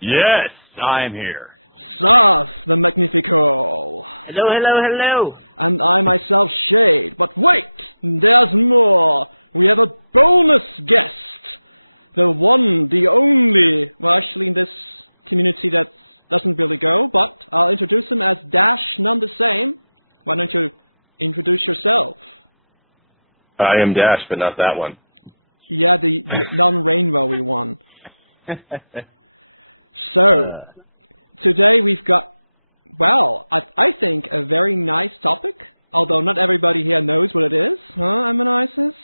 Yes, I'm here. Hello, hello, hello. I am Dash, but not that one.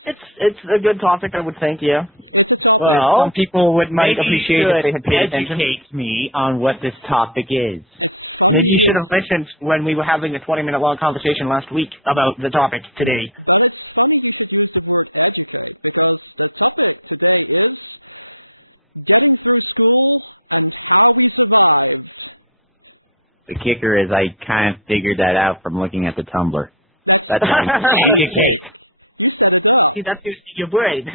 It's a good topic, I would think. Yeah. Well, Some people might maybe appreciate you if they had paid should attention. educate me on what this topic is. Maybe you should have listened when we were having a 20-minute long conversation last week about the topic today. The kicker is I kind of figured that out from looking at the Tumblr. That's how you educate. See, that's your brain.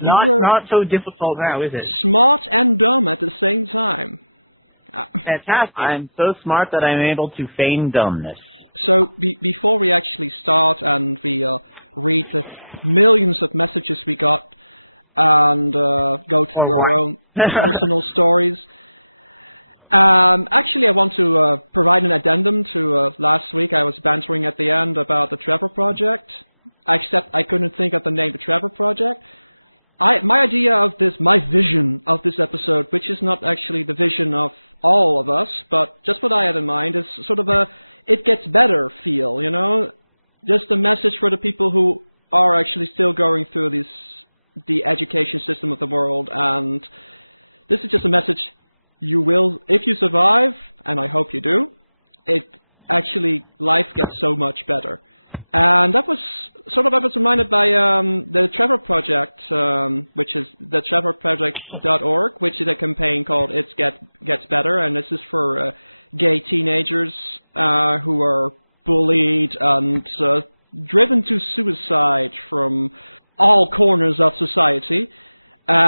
Not so difficult now, is it? Fantastic. I'm so smart that I'm able to feign dumbness. Or what?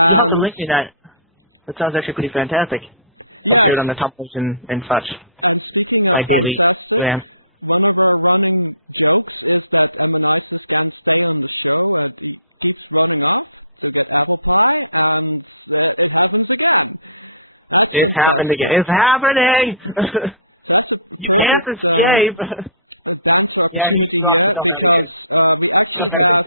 You'll have to link me that. That sounds actually pretty fantastic. I'll share it on the Tumblrs and such. My daily plan. It's happened again. It's happening! You can't escape! Yeah, he dropped himself out again. Stuff out again.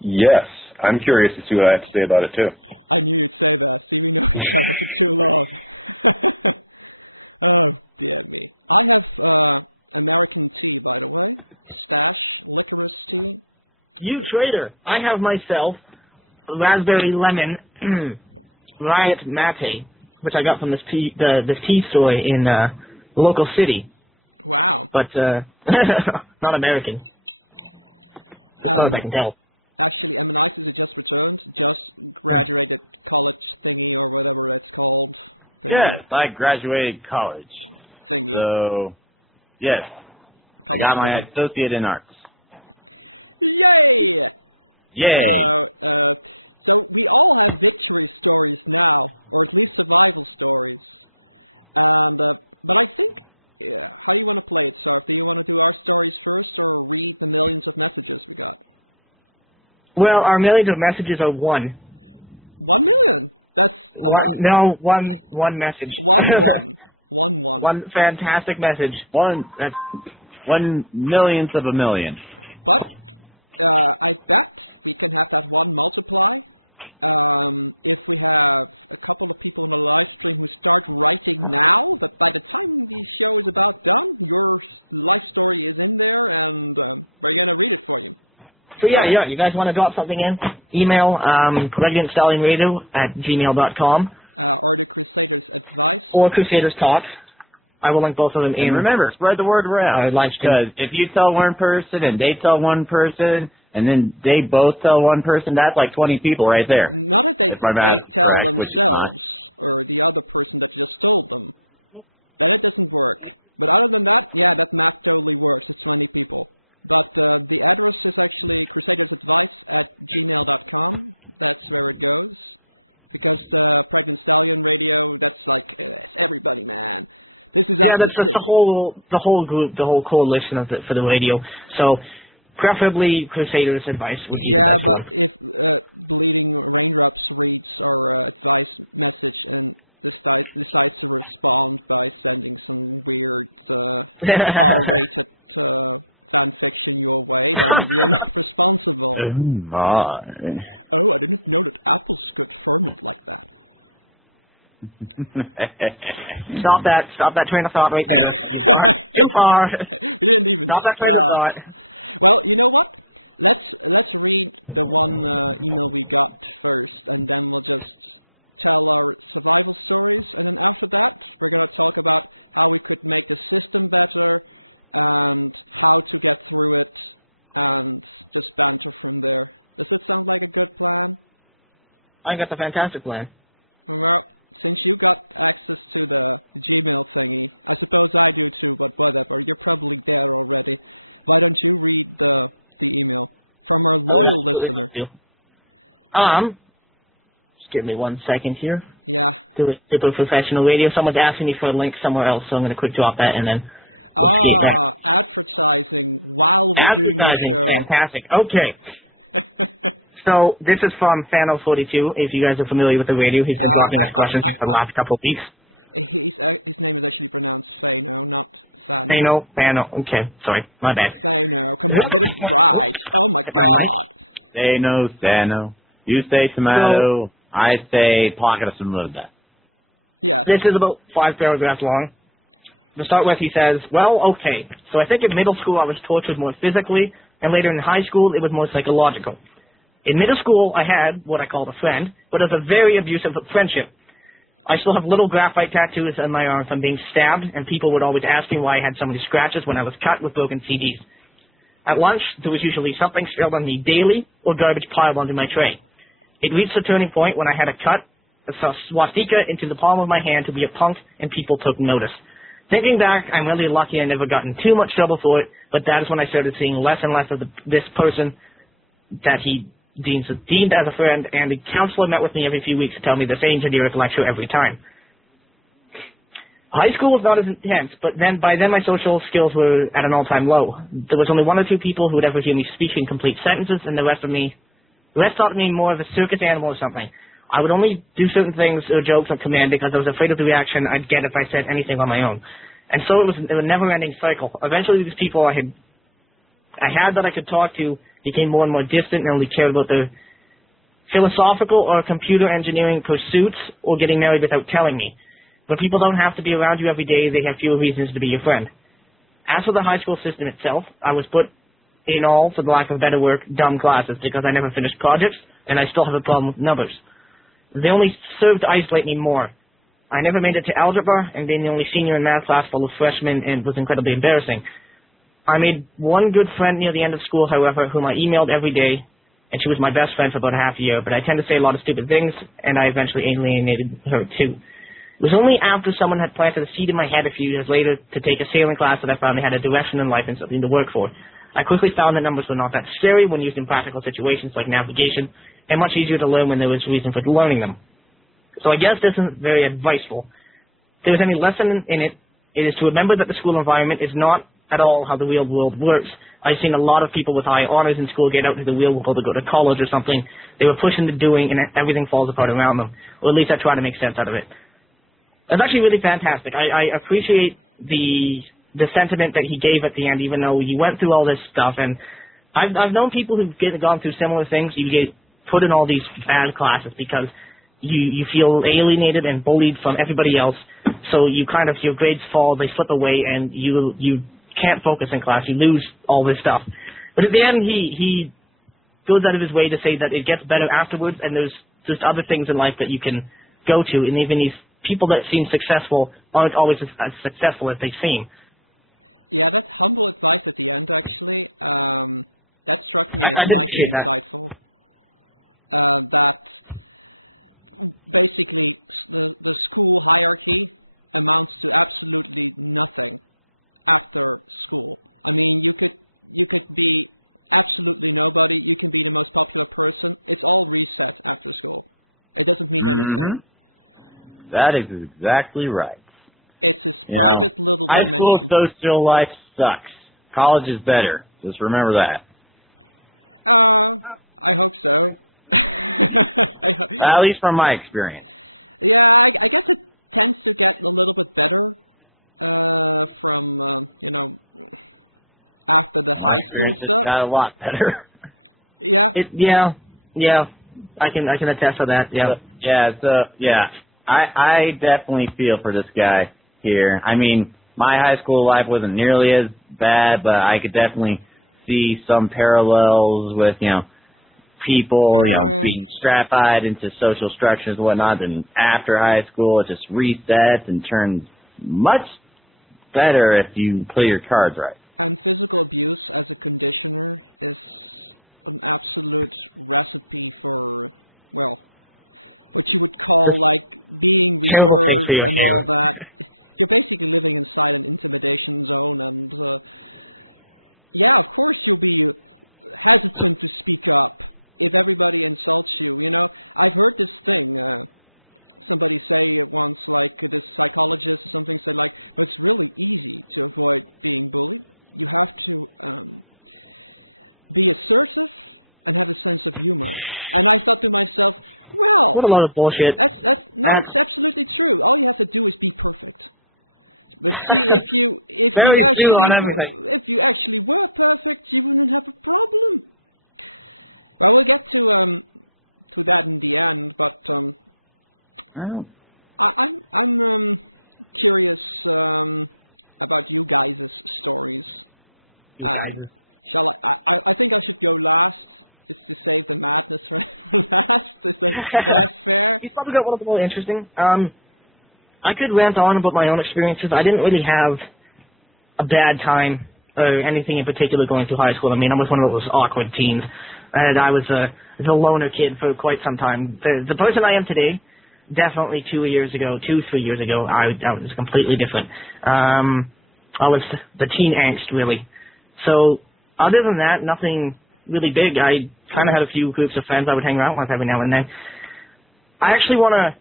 Yes, I'm curious to see what I have to say about it too. You traitor! I have myself a raspberry lemon riot mate, which I got from this tea store in the local city, but not American, as far as I can tell. Yes, I graduated college. So, yes, I got my associate in arts. Yay! Well, our millions of messages are one. One message. One fantastic message. That's 1/millionth of a million. So yeah, you guys want to drop something in? Email pregnantstallion@gmail.com or Crusaders Talk. I will link both of them in. And remember, spread the word around. Because if you tell one person and they tell one person and then they both tell one person, that's like 20 people right there. If my math is correct, which it's not. Yeah, that's the whole group, the whole coalition for the radio. So preferably Crusaders advice would be the best one. Oh my. Stop that train of thought right there. You've gone too far. Stop that train of thought. I think that's a fantastic plan. I would absolutely love to. Just give me 1 second here. Do a super professional radio. Someone's asking me for a link somewhere else, so I'm going to quick drop that and then we'll skate back. Advertising, fantastic. Okay. So this is from Fano42. If you guys are familiar with the radio, he's been dropping us questions for the last couple of weeks. Fano. Okay, sorry, my bad. Whoops, hit my mic. Sano. You say tomato. I say pocket of some little bit. This is about 5 paragraphs long. To start with, he says, well, okay, so I think in middle school I was tortured more physically, and later in high school it was more psychological. In middle school I had what I called a friend, but it was a very abusive friendship. I still have little graphite tattoos on my arm from being stabbed, and people would always ask me why I had so many scratches when I was cut with broken CDs. At lunch, there was usually something spilled on me daily, or garbage piled onto my tray. It reached a turning point when I had a cut, a swastika into the palm of my hand to be a punk, and people took notice. Thinking back, I'm really lucky I never got in too much trouble for it, but that is when I started seeing less and less of this person that he deemed as a friend, and the counselor met with me every few weeks to tell me the same generic lecture every time. High school was not as intense, but by then my social skills were at an all-time low. There was only 1 or 2 people who would ever hear me speak in complete sentences, and the rest thought me more of a circus animal or something. I would only do certain things or jokes on command because I was afraid of the reaction I'd get if I said anything on my own. And so it was a never-ending cycle. Eventually these people I had that I could talk to became more and more distant and only cared about their philosophical or computer engineering pursuits or getting married without telling me. When people don't have to be around you every day, they have fewer reasons to be your friend. As for the high school system itself, I was put in all, for the lack of better word, dumb classes because I never finished projects, and I still have a problem with numbers. They only served to isolate me more. I never made it to algebra, and being the only senior in math class full of freshmen and was incredibly embarrassing. I made one good friend near the end of school, however, whom I emailed every day, and she was my best friend for about half a year, but I tend to say a lot of stupid things, and I eventually alienated her too. It was only after someone had planted a seed in my head a few years later to take a sailing class that I finally had a direction in life and something to work for. I quickly found that numbers were not that scary when used in practical situations like navigation, and much easier to learn when there was reason for learning them. So I guess this isn't very adviseful. If there was any lesson in it, it is to remember that the school environment is not at all how the real world works. I've seen a lot of people with high honors in school get out to the real world to go to college or something. They were pushed into doing, and everything falls apart around them. Or at least I try to make sense out of it. It's actually really fantastic. I appreciate the sentiment that he gave at the end, even though you went through all this stuff. And I've known people who've gone through similar things. You get put in all these bad classes because you feel alienated and bullied from everybody else. So you kind of, your grades fall, they slip away, and you can't focus in class. You lose all this stuff. But at the end, he goes out of his way to say that it gets better afterwards, and there's just other things in life that you can go to, and even these people that seem successful aren't always as successful as they seem. I did appreciate that. Mm-hmm. That is exactly right. You know, high school social life sucks. College is better. Just remember that. At least from my experience. My experience just got a lot better. Yeah, I can attest to that. Yeah. So I definitely feel for this guy here. I mean, my high school life wasn't nearly as bad, but I could definitely see some parallels with, people, being stratified into social structures and whatnot, and after high school it just resets and turns much better if you play your cards right. Just terrible things for your hair. What a lot of bullshit. That's very true on everything. Well, You guys. He's probably got one of the more interesting. I could rant on about my own experiences. I didn't really have a bad time or anything in particular going through high school. I mean, I was one of those awkward teens, and I was a loner kid for quite some time. The person I am today, definitely 3 years ago, I was completely different. I was the teen angst, really. So, other than that, nothing really big. I kind of had a few groups of friends I would hang around with every now and then. I actually want to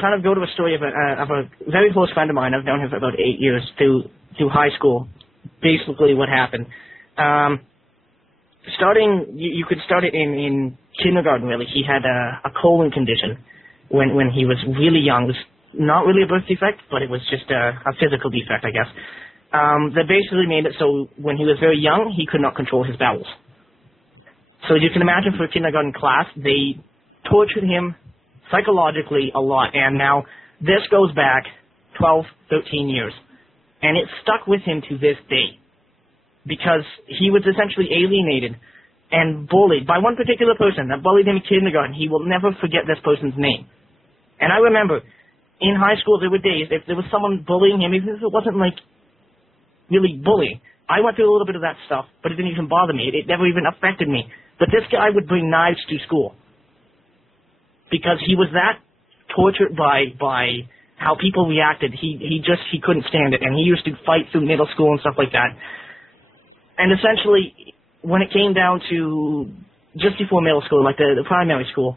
kind of go to a story of a very close friend of mine. I've known him for about 8 years through high school. Basically, what happened. You could start it in kindergarten, really. He had a colon condition when he was really young. It was not really a birth defect, but it was just a physical defect, I guess. That basically made it so when he was very young, he could not control his bowels. So you can imagine for a kindergarten class, they tortured him psychologically a lot. And now this goes back 12, 13 years. And it stuck with him to this day. Because he was essentially alienated and bullied by one particular person that bullied him in kindergarten. He will never forget this person's name. And I remember, in high school, there were days, if there was someone bullying him, even if it wasn't like really bullying, I went through a little bit of that stuff, but it didn't even bother me. It never even affected me. But this guy would bring knives to school because he was that tortured by how people reacted. He couldn't stand it, and he used to fight through middle school and stuff like that. And essentially, when it came down to just before middle school, like the primary school,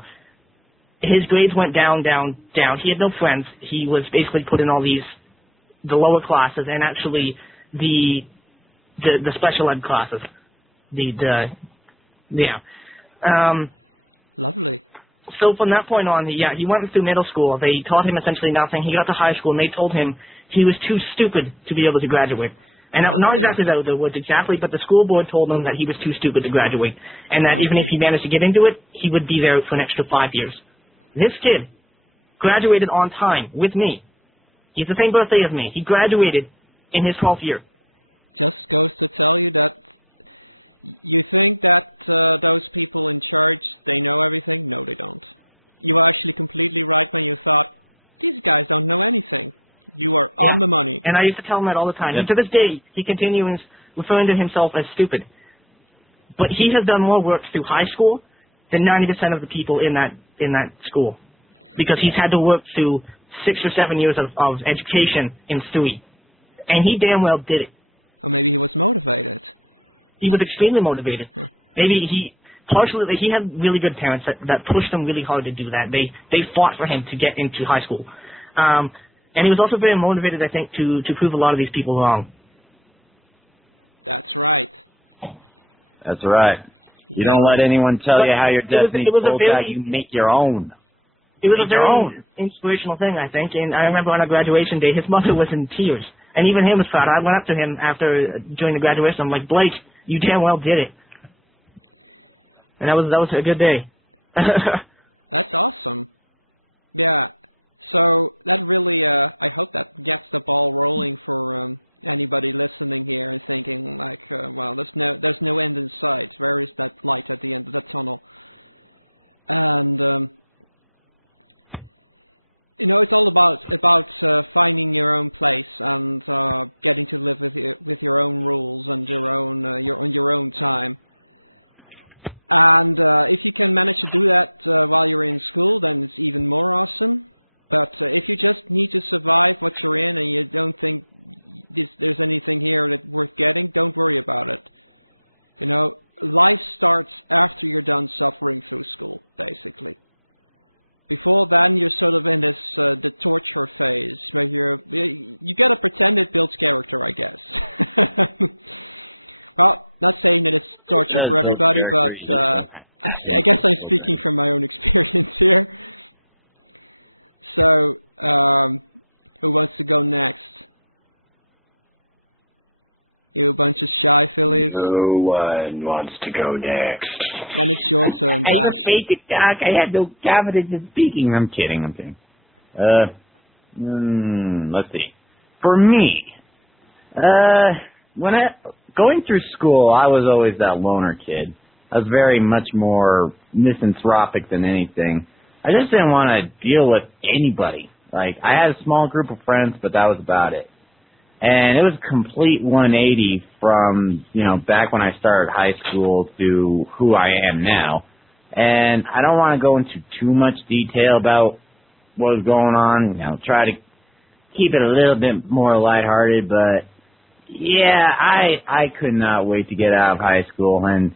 his grades went down, down, down. He had no friends. He was basically put in all the lower classes, and actually the special ed classes. So from that point on, he went through middle school. They taught him essentially nothing. He got to high school, and they told him he was too stupid to be able to graduate. And not exactly the words exactly, but the school board told him that he was too stupid to graduate, and that even if he managed to get into it, he would be there for an extra 5 years. This kid graduated on time with me. He's the same birthday as me. He graduated in his 12th year. Yeah. And I used to tell him that all the time. Yep. And to this day, he continues referring to himself as stupid. But he has done more work through high school than 90% of the people in that school. Because he's had to work through 6 or 7 years of education in Stewie. And he damn well did it. He was extremely motivated. Maybe he had really good parents that pushed him really hard to do that. They fought for him to get into high school. And he was also very motivated, I think, to prove a lot of these people wrong. That's right. You don't let anyone tell you how your destiny folds out. You make your own. It was a very inspirational thing, I think. And I remember on our graduation day, his mother was in tears. And even him was proud. I went up to him during the graduation. I'm like, Blake, you damn well did it. And that was a good day. It does build character. No one wants to go next. Hey, you're fake it, Doc. I had no confidence in speaking. I'm kidding. Let's see. For me, going through school, I was always that loner kid. I was very much more misanthropic than anything. I just didn't want to deal with anybody. Like, I had a small group of friends, but that was about it. And it was a complete 180 from, back when I started high school to who I am now. And I don't want to go into too much detail about what was going on, try to keep it a little bit more lighthearted, but yeah, I could not wait to get out of high school. And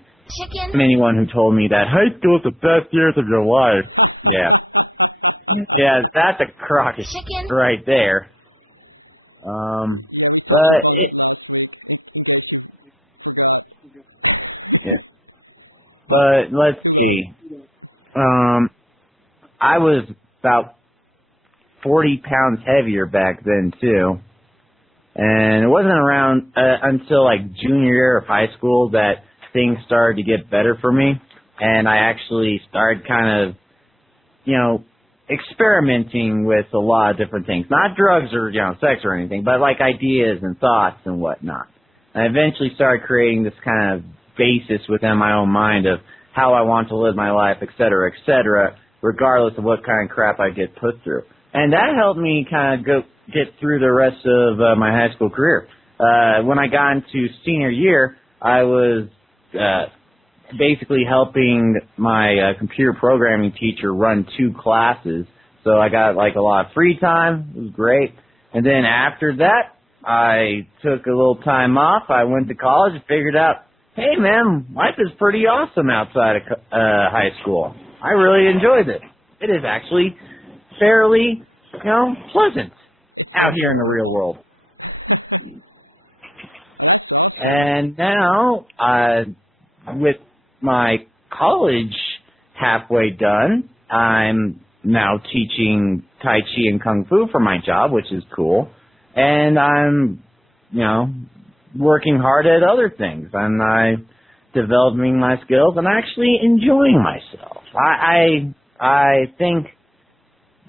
anyone who told me that high school is the best years of your life, yeah, that's a crock of shit right there. But let's see. I was about 40 pounds heavier back then too, and it wasn't around until like junior year of high school that things started to get better for me, and I actually started kind of, experimenting with a lot of different things. Not drugs or, sex or anything, but like ideas and thoughts and whatnot. And I eventually started creating this kind of basis within my own mind of how I want to live my life, et cetera, regardless of what kind of crap I get put through. And that helped me kind of get through the rest of my high school career. When I got into senior year, I was basically helping my computer programming teacher run 2 classes. So I got like a lot of free time. It was great. And then after that, I took a little time off. I went to college and figured out, hey man, life is pretty awesome outside of high school. I really enjoyed it. It is actually fairly, pleasant out here in the real world. And now, with my college halfway done, I'm now teaching Tai Chi and Kung Fu for my job, which is cool. And I'm, working hard at other things. And I'm developing my skills and actually enjoying myself. I think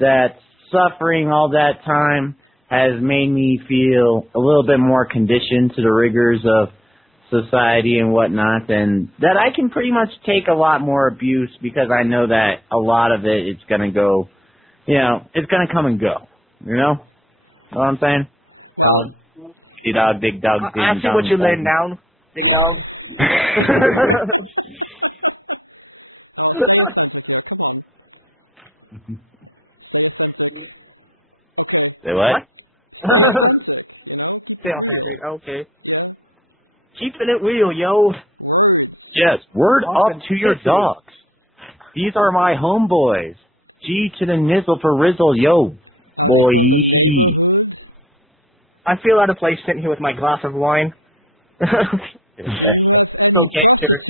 that suffering all that time has made me feel a little bit more conditioned to the rigors of society and whatnot, and that I can pretty much take a lot more abuse because I know that a lot of it's going to go, it's going to come and go, You know what I'm saying? Dog. Kitty dog, big dog, ding I see dong, what you're laying dong. down, big dog. Say what? What? Fail, Patrick. Okay. Keeping it real, yo. Yes, word Awesome. up to your Kissy. dogs. These are my homeboys. G to the nizzle for Rizzle, yo, boy. I feel out of place sitting here with my glass of wine. So gangster.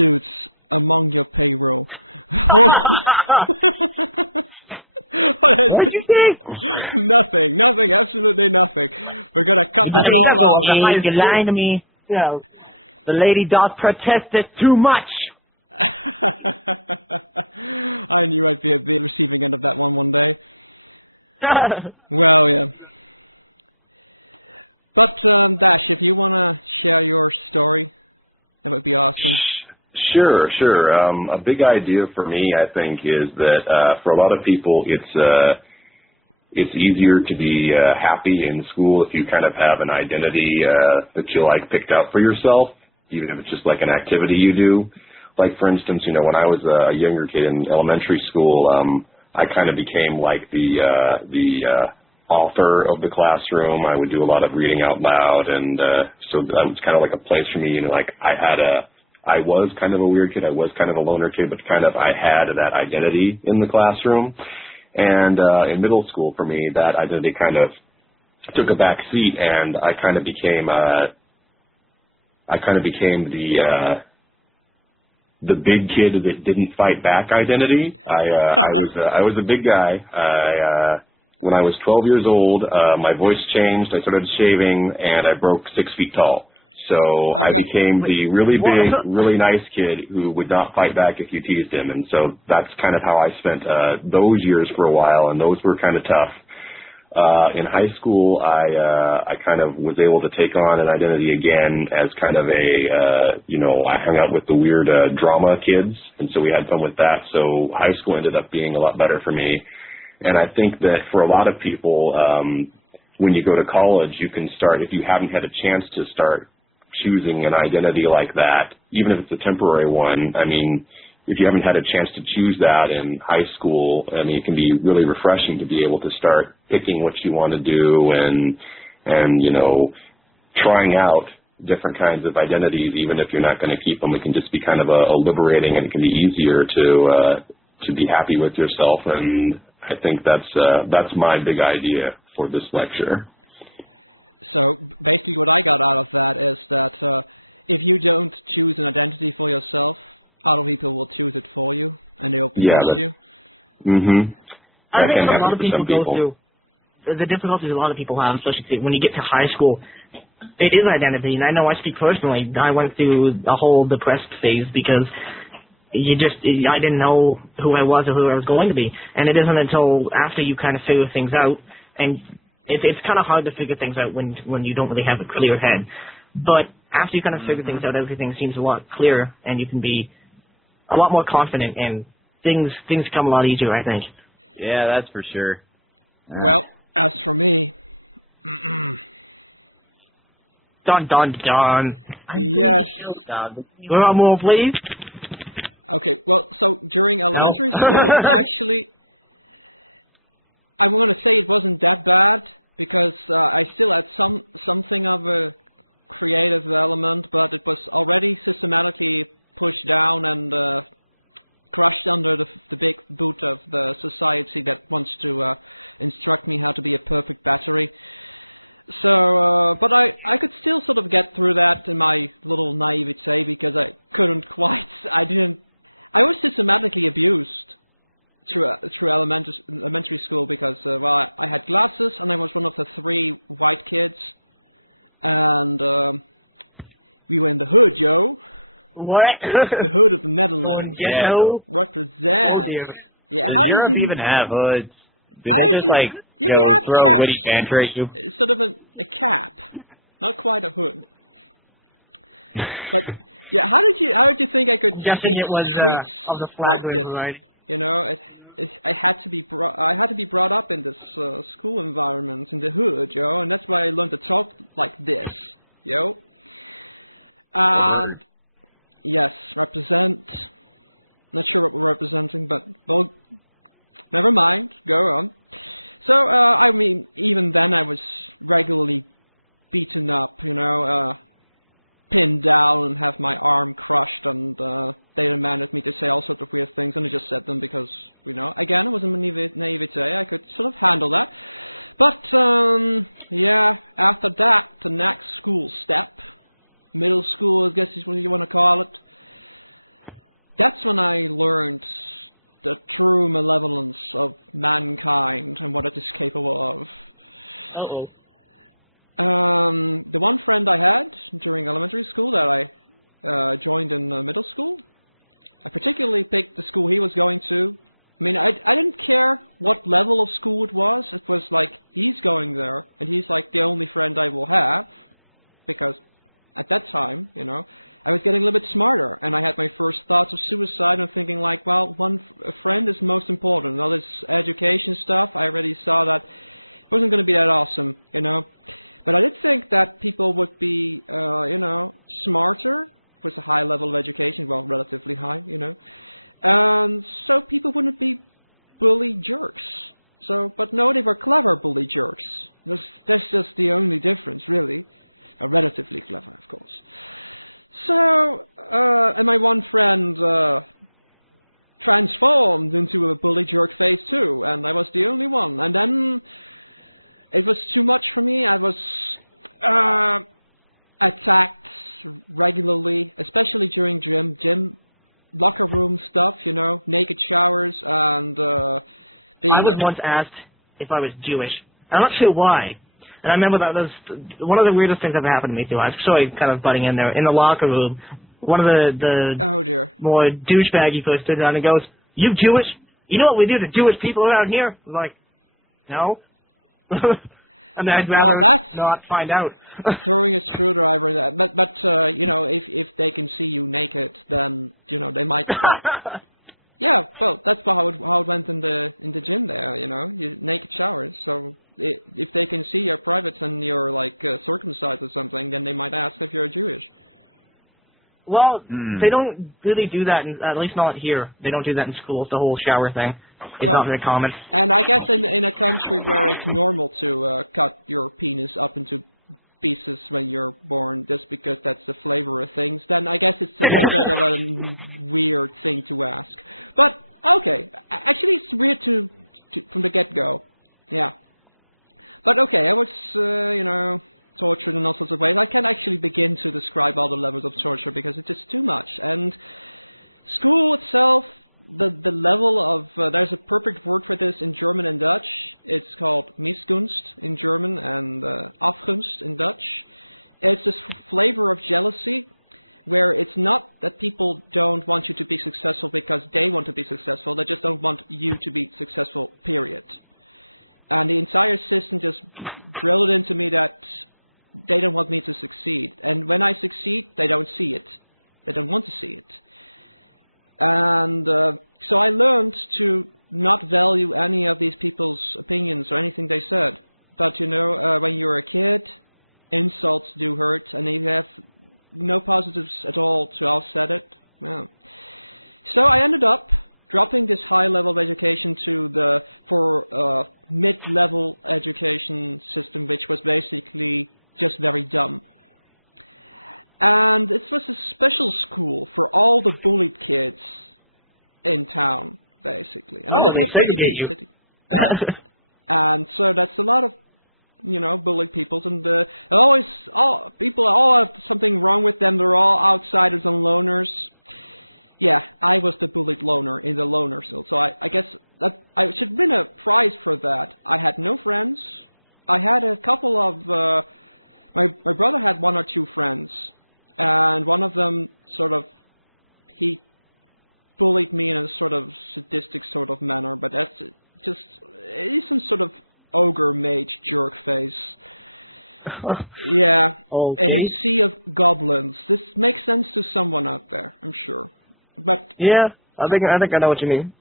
What did you say? Did you say several of the highest you're lying to me. Yeah. The lady does protest this too much. Sure, sure. A big idea for me, I think, is that for a lot of people, it's easier to be happy in school if you kind of have an identity that you like picked out for yourself, even if it's just like an activity you do. Like for instance, you know, when I was a younger kid in elementary school, I kind of became like the author of the classroom. I would do a lot of reading out loud, and so that was kind of like a place for me. You know, like I was kind of a weird kid. I was kind of a loner kid, but kind of I had that identity in the classroom. And in middle school, for me, that identity kind of took a back seat, and I kind of became the big kid that didn't fight back identity. I was a big guy. When I was 12 years old, my voice changed. I started shaving, and I broke 6 feet tall. So I became the really big, really nice kid who would not fight back if you teased him. And so that's kind of how I spent those years for a while, and those were kind of tough. In high school, I kind of was able to take on an identity again as kind of I hung out with the weird drama kids, and so we had fun with that. So high school ended up being a lot better for me. And I think that for a lot of people, when you go to college, you can start, if you haven't had a chance to start choosing an identity like that, even if it's a temporary one. I mean, if you haven't had a chance to choose that in high school, I mean, it can be really refreshing to be able to start picking what you want to do and you know, trying out different kinds of identities, even if you're not going to keep them. It can just be kind of a liberating, and it can be easier to be happy with yourself. And I think that's my big idea for this lecture. Yeah, I that think can what a lot happen of for people some go people. through, the difficulties a lot of people have, especially when you get to high school, it is identity. And I know I speak personally. I went through a whole depressed phase because I didn't know who I was or who I was going to be. And it isn't until after you kind of figure things out, and it's kind of hard to figure things out when you don't really have a clear head. But after you kind of figure things out, everything seems a lot clearer, and you can be a lot more confident, and things come a lot easier, I think. Yeah, that's for sure. Dun, dun, dun. I'm doing the show, dog. One more, please. No? What? Going Yeah. ghetto? Oh, dear. Does Europe even have hoods? Do they just throw witty banter at you? I'm guessing it was of the flat brim variety. Word. Uh-oh. I was once asked if I was Jewish. I'm not sure why. And I remember that was one of the weirdest things that ever happened to me too. I'm sorry, kind of butting in there. In the locker room, one of the more douchebaggy folks stood down and goes, "You Jewish? You know what we do to Jewish people around here?" I was like, "No." I mean, I'd rather not find out. Well, Hmm. they don't really do that, at least not here. They don't do that in schools. The whole shower thing is not very common. Oh, they segregate you. Okay. Yeah, I think I know what you mean.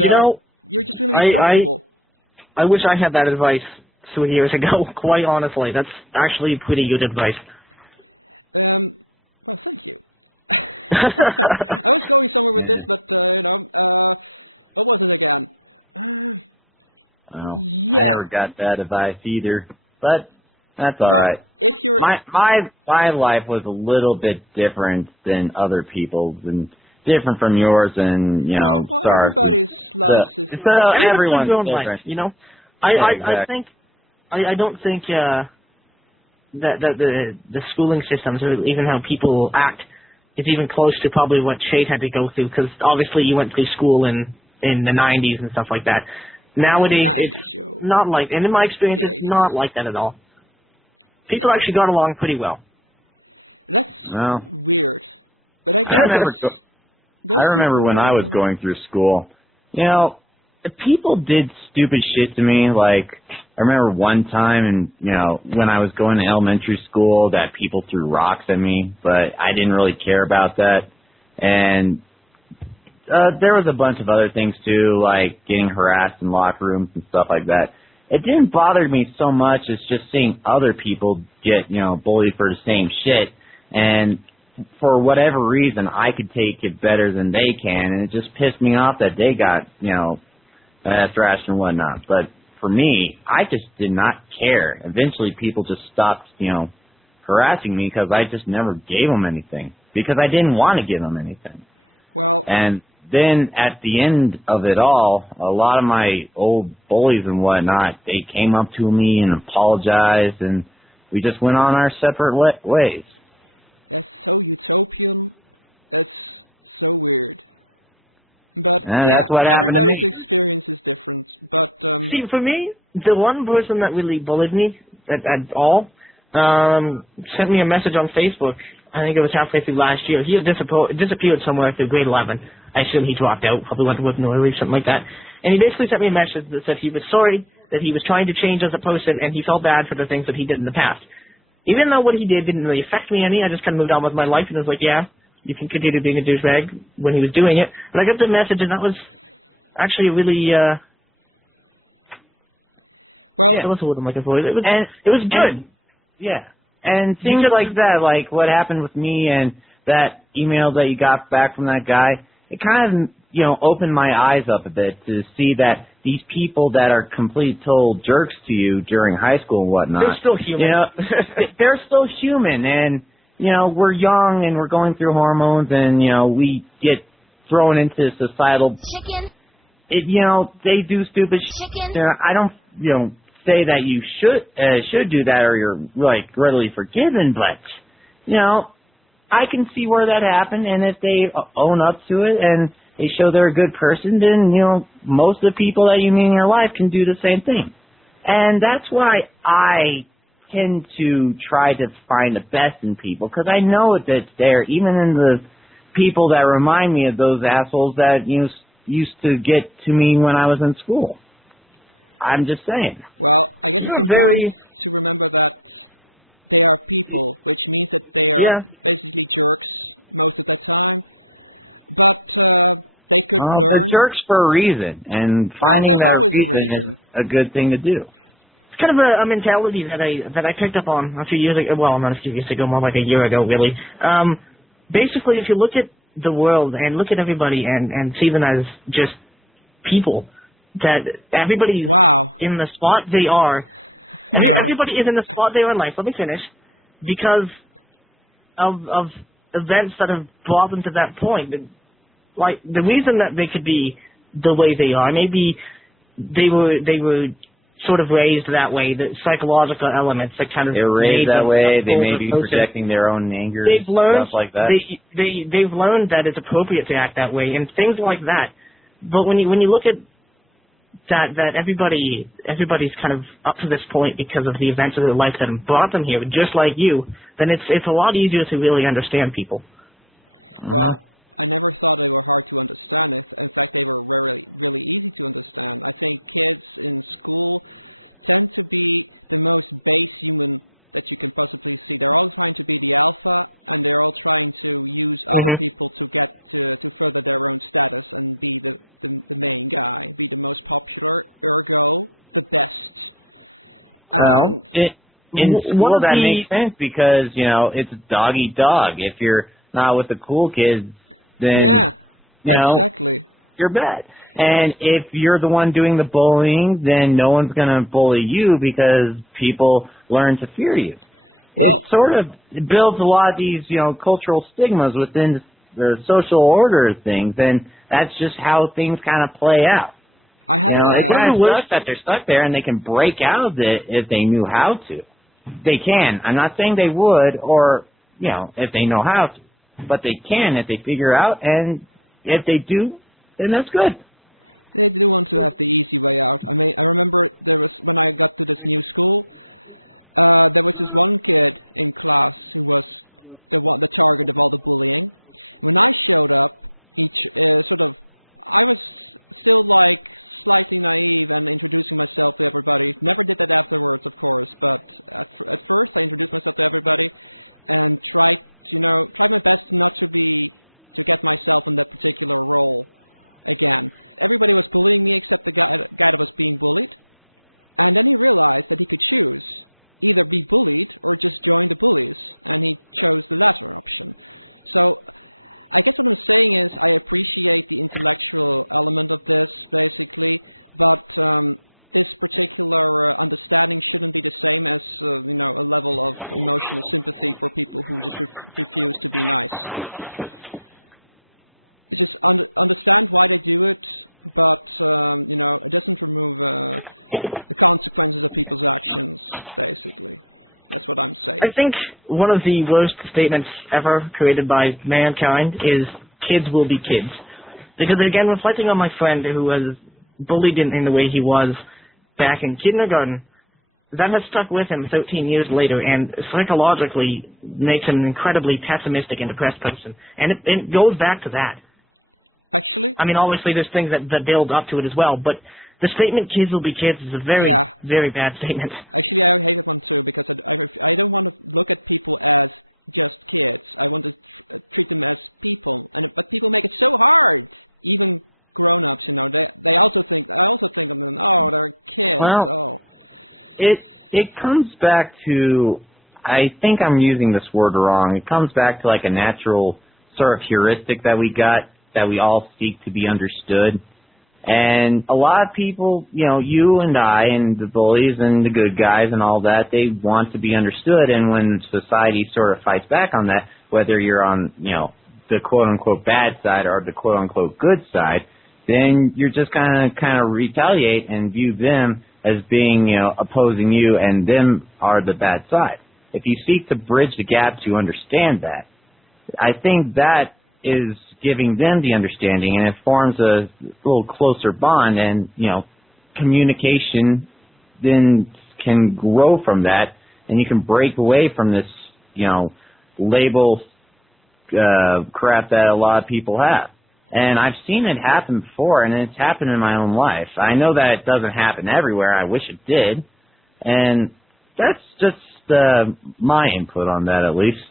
You know, I I wish I had that advice 2 years ago. Quite honestly, that's actually pretty good advice. Yeah. Well, I never got that advice either, but that's all right. My life was a little bit different than other people's, and different from yours, and stars. So Everyone's got everyone's their own life, different. you know. Yeah, I exactly. think I don't think that the schooling systems or even how people act is even close to probably what Shade had to go through, because obviously you went through school in the 90s and stuff like that. Nowadays it's not like, and in my experience it's not like that at all. People actually got along pretty well. Well, I remember. I remember when I was going through school, people did stupid shit to me. Like, I remember one time, and when I was going to elementary school, that people threw rocks at me, but I didn't really care about that. And there was a bunch of other things too, like getting harassed in locker rooms and stuff like that. It didn't bother me so much as just seeing other people get, bullied for the same shit. And for whatever reason, I could take it better than they can, and it just pissed me off that they got, thrashed and whatnot. But for me, I just did not care. Eventually, people just stopped, harassing me because I just never gave them anything, because I didn't want to give them anything. And then at the end of it all, a lot of my old bullies and whatnot, they came up to me and apologized, and we just went on our separate ways. And that's what happened to me. See, for me, the one person that really bullied me at all sent me a message on Facebook. I think it was halfway through last year. He had disappeared somewhere through grade 11. I assume he dropped out, probably went to work in the or something like that. And he basically sent me a message that said he was sorry, that he was trying to change as a person, and he felt bad for the things that he did in the past. Even though what he did didn't really affect me any, I just kind of moved on with my life and was like, yeah, you can continue being a douchebag when he was doing it. But I got the message, and that was actually really, Yeah. what's the word I'm looking for? It And was good. yeah. And things like that, like what happened with me and that email that you got back from that guy, it kind of, opened my eyes up a bit to see that these people that are complete total jerks to you during high school and whatnot, They're still human. they're still human, and, we're young and we're going through hormones, and, we get thrown into societal Chicken. They do stupid shit. Chicken. I don't, say that you should do that or you're like readily forgiven, but I can see where that happened, and if they own up to it and they show they're a good person, then most of the people that you meet in your life can do the same thing, and that's why I tend to try to find the best in people, because I know that it's there, even in the people that remind me of those assholes that used to get to me when I was in school. I'm just saying. You're very, yeah. Well, they're jerks for a reason, and finding that reason is a good thing to do. It's kind of a mentality that I picked up on a few years ago. Well, not a few years ago, more like a year ago, really. Basically, if you look at the world and look at everybody and see them as just people, that everybody's in the spot they are. Everybody is in the spot they are in life. Let me finish. Because of events that have brought them to that point. Like, the reason that they could be the way they are, maybe they were sort of raised that way, the psychological elements that kind of they're raised made that them way. They over may be person. projecting their own anger They've and learned stuff like that. they've learned that it's appropriate to act that way and things like that. But when you look at that everybody's kind of up to this point because of the events of their life that have brought them here, just like you, then it's a lot easier to really understand people. Uh-huh. Mhm. Well, in school that makes sense because, it's dog eat dog. If you're not with the cool kids, then, you're bad. And if you're the one doing the bullying, then no one's going to bully you because people learn to fear you. It builds a lot of these, cultural stigmas within the social order of things, and that's just how things kind of play out. It kind of sucks that they're stuck there and they can break out of it if they knew how to. They can. I'm not saying they would or, if they know how to. But they can if they figure out, and if they do, then that's good. I think one of the worst statements ever created by mankind is kids will be kids. Because again, reflecting on my friend who was bullied in the way he was back in kindergarten, that has stuck with him 13 years later and psychologically makes him an incredibly pessimistic and depressed person. And it goes back to that. I mean, obviously there's things that build up to it as well, but the statement kids will be kids is a very, very bad statement. Well, it comes back to, I think I'm using this word wrong. It comes back to like a natural sort of heuristic that we got, that we all seek to be understood. And a lot of people, you and I and the bullies and the good guys and all that, they want to be understood. And when society sort of fights back on that, whether you're on, the quote-unquote bad side or the quote-unquote good side, then you're just going to kind of retaliate and view them as being, opposing you, and them are the bad side. If you seek to bridge the gap to understand that, I think that is giving them the understanding, and it forms a little closer bond, and, communication then can grow from that, and you can break away from this, label crap that a lot of people have. And I've seen it happen before, and it's happened in my own life. I know that it doesn't happen everywhere. I wish it did. And that's just my input on that, at least.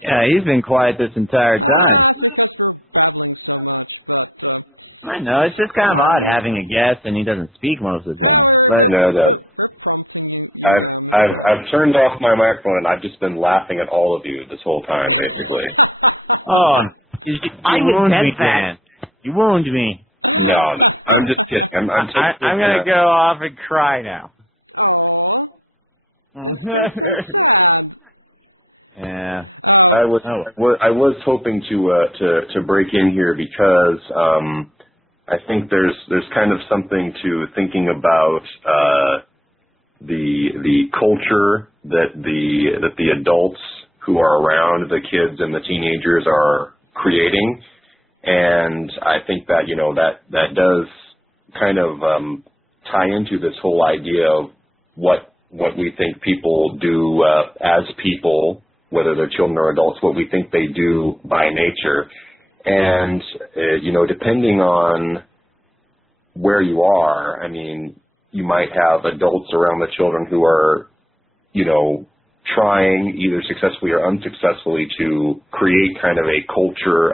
Yeah, he's been quiet this entire time. I know, it's just kind of odd having a guest and he doesn't speak most of the time. But No, no. I've turned off my microphone and I've just been laughing at all of you this whole time, basically. oh, you I wound would me, bet that. Dan. You wound me. No, no, I'm just kidding. I'm gonna go off and cry now. Yeah. I was hoping to break in here because I think there's kind of something to thinking about the culture that the adults who are around the kids and the teenagers are creating, and I think that that does kind of tie into this whole idea of what we think people do as people whether they're children or adults, what we think they do by nature. And, depending on where you are, I mean, you might have adults around the children who are, trying either successfully or unsuccessfully to create kind of a culture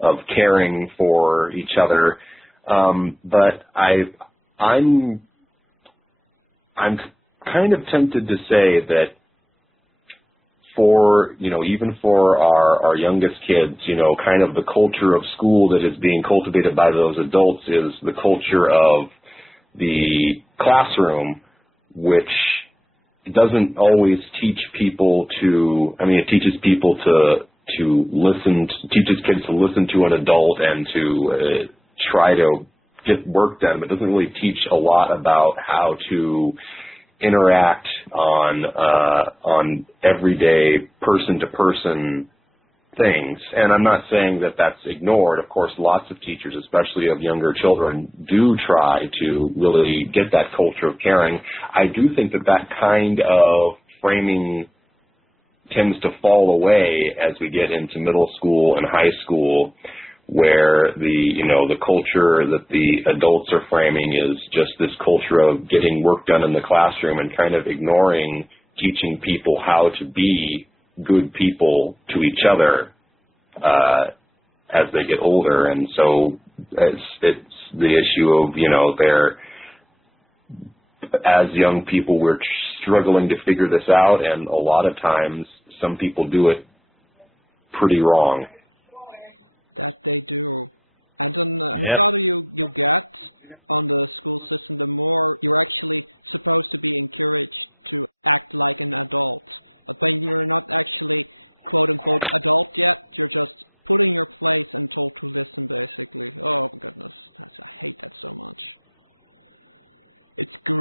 of caring for each other. But I'm kind of tempted to say that for, even for our youngest kids, kind of the culture of school that is being cultivated by those adults is the culture of the classroom, which doesn't always teach people to, it teaches people to listen, teaches kids to listen to an adult and to try to get work done, but doesn't really teach a lot about how to interact on everyday person-to-person things. And I'm not saying that that's ignored. Of course, lots of teachers, especially of younger children, do try to really get that culture of caring. I do think that kind of framing tends to fall away as we get into middle school and high school, where the culture that the adults are framing is just this culture of getting work done in the classroom and kind of ignoring teaching people how to be good people to each other as they get older. And so it's the issue of, as young people, we're struggling to figure this out, and a lot of times some people do it pretty wrong. Yep.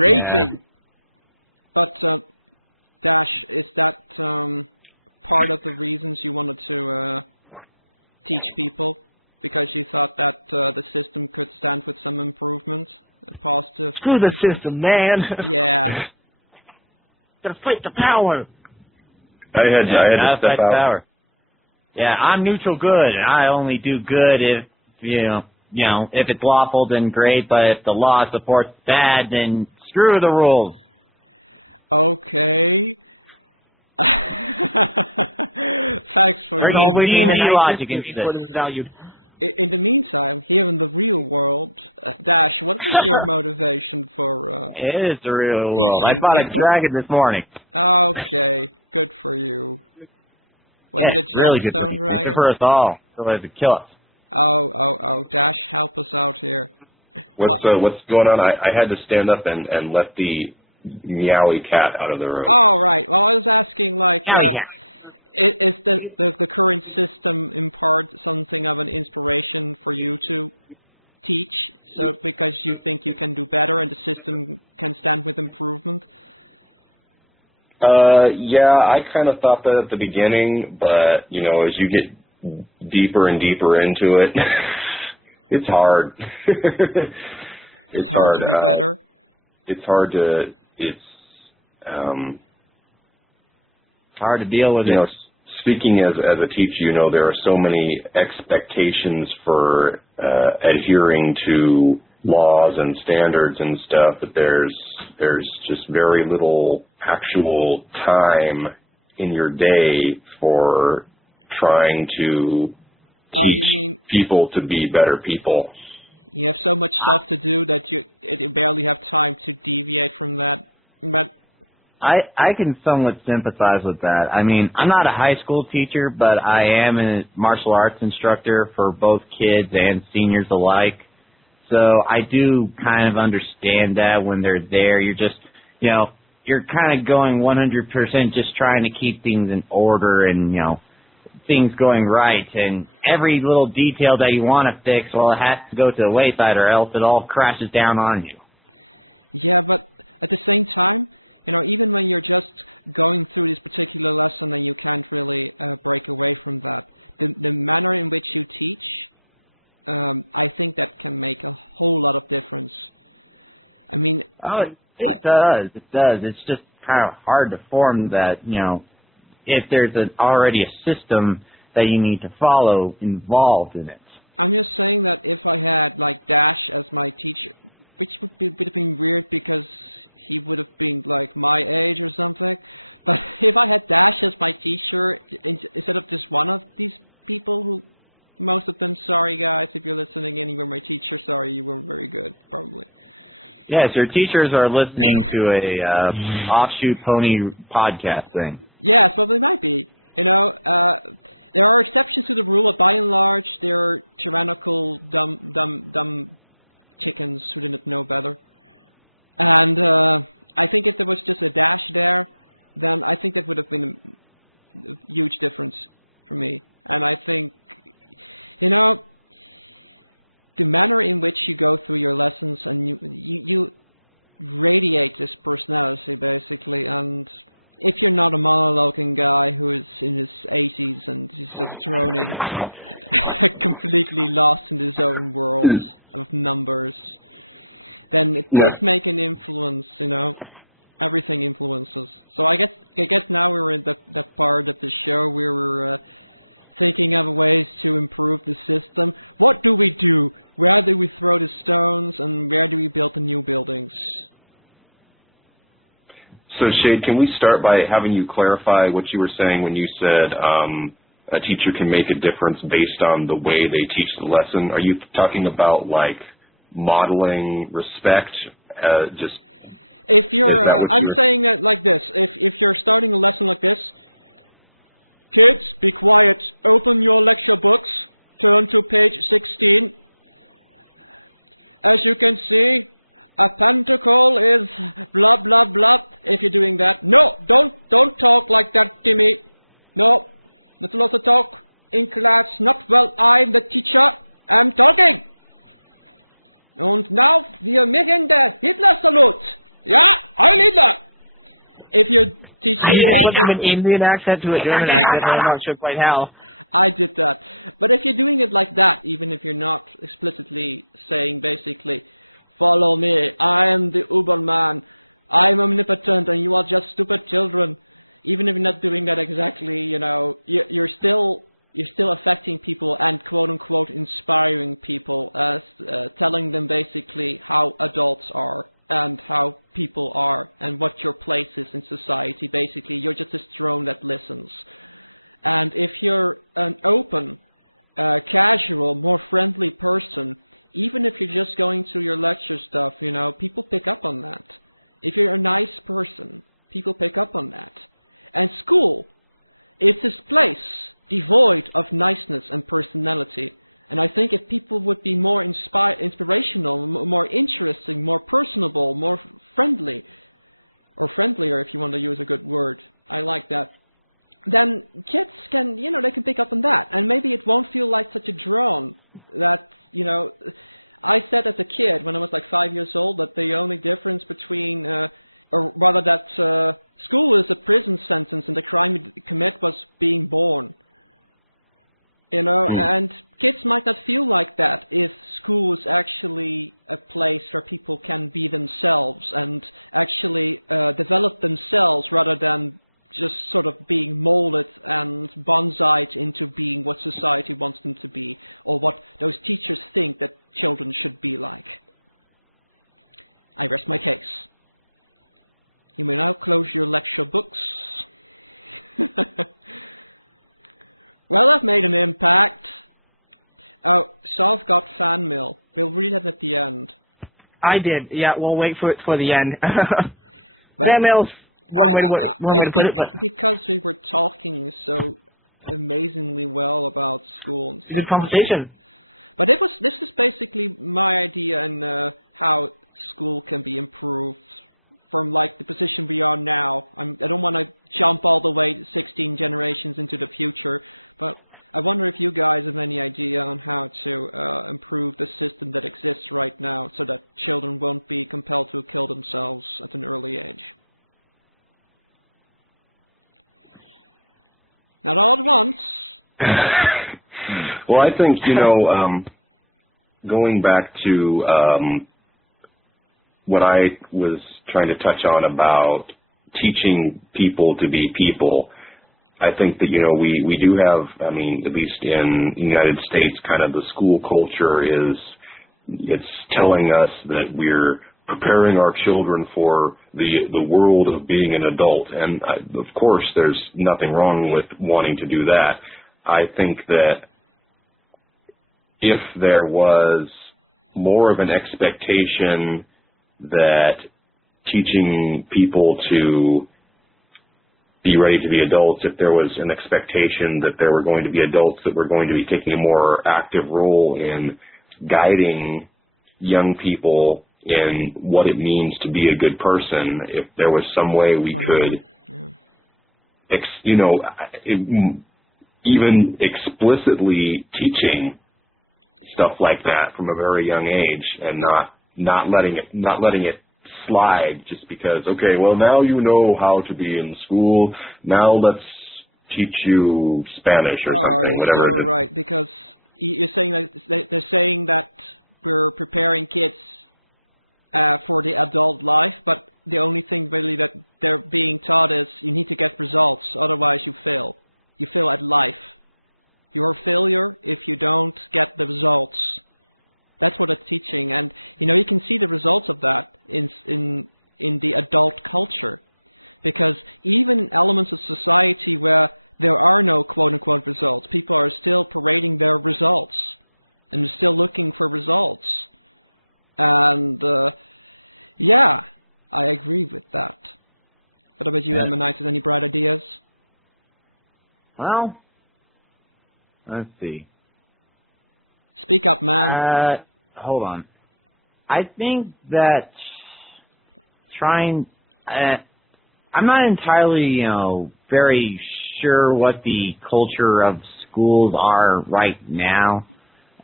Yeah. Screw the system, man. Gotta fight the power. I had to step out. Power. Yeah, I'm neutral good, and I only do good if, if it's lawful, then great, but if the law supports bad, then screw the rules. Bringing D&D logic into this. What is valued. It is the real world. I fought a dragon this morning. Yeah, really good for me. It's good for us all. So it would kill us. What's going on? I had to stand up and let the meowy cat out of the room. Cowie cat. Yeah, I kind of thought that at the beginning, but, as you get deeper and deeper into it, it's hard. It's hard. It's hard to deal with it. Speaking as a teacher, there are so many expectations for adhering to laws and standards and stuff that there's just very little actual time in your day for trying to teach people to be better people. I can somewhat sympathize with that. I mean, I'm not a high school teacher, but I am a martial arts instructor for both kids and seniors alike. So I do kind of understand that when they're there, you're just, you're kind of going 100% just trying to keep things in order and, things going right. And every little detail that you want to fix, well, it has to go to the wayside or else it all crashes down on you. Oh, it does. It does. It's just kind of hard to form that, if there's already a system that you need to follow involved in it. Yes, your teachers are listening to a offshoot pony podcast thing. Yeah. So, Shade, can we start by having you clarify what you were saying when you said a teacher can make a difference based on the way they teach the lesson? Are you talking about, like, modeling respect? Just is that what you were? I just went from an Indian accent to a German accent, and I'm not sure quite how. Hmm. I did. Yeah, we'll wait for it for the end. Fan mail's one way to put it, but it's a good conversation. Well, I think, going back to what I was trying to touch on about teaching people to be people, I think that, we do have, I mean, at least in the United States, kind of the school culture it's telling us that we're preparing our children for the world of being an adult. And of course, there's nothing wrong with wanting to do that. I think that if there was more of an expectation that teaching people to be ready to be adults, if there was an expectation that there were going to be adults that were going to be taking a more active role in guiding young people in what it means to be a good person, if there was some way we could, even explicitly teaching stuff like that from a very young age, and not letting it slide just because, okay, well, now you know how to be in school, now let's teach you Spanish or something, whatever it is. Yeah. Well, let's see. Hold on. I think that trying, I'm not entirely, very sure what the culture of schools are right now.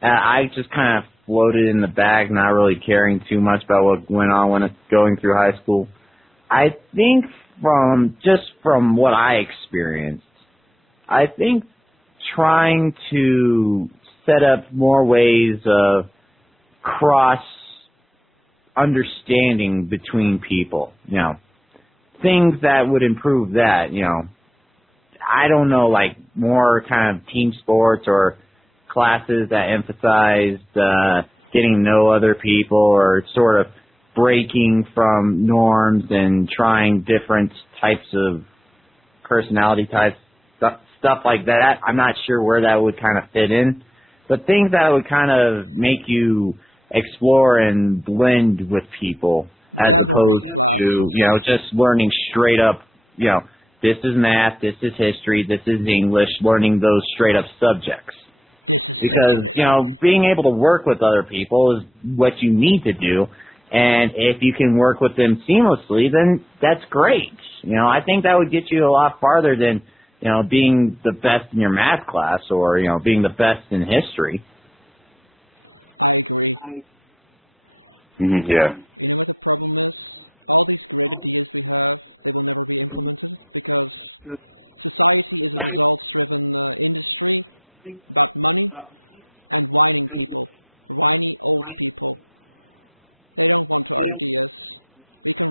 I just kind of floated in the bag, not really caring too much about what went on when it's going through high school. I think from what I experienced, I think trying to set up more ways of cross understanding between people, things that would improve that, I don't know, like more kind of team sports or classes that emphasized getting to know other people, or sort of breaking from norms and trying different types of personality types, stuff like that. I'm not sure where that would kind of fit in, but things that would kind of make you explore and blend with people, as opposed to, just learning straight up, this is math, this is history, this is English, learning those straight up subjects. Because, being able to work with other people is what you need to do, and if you can work with them seamlessly, then that's great. I think that would get you a lot farther than, being the best in your math class, or, being the best in history. Yeah.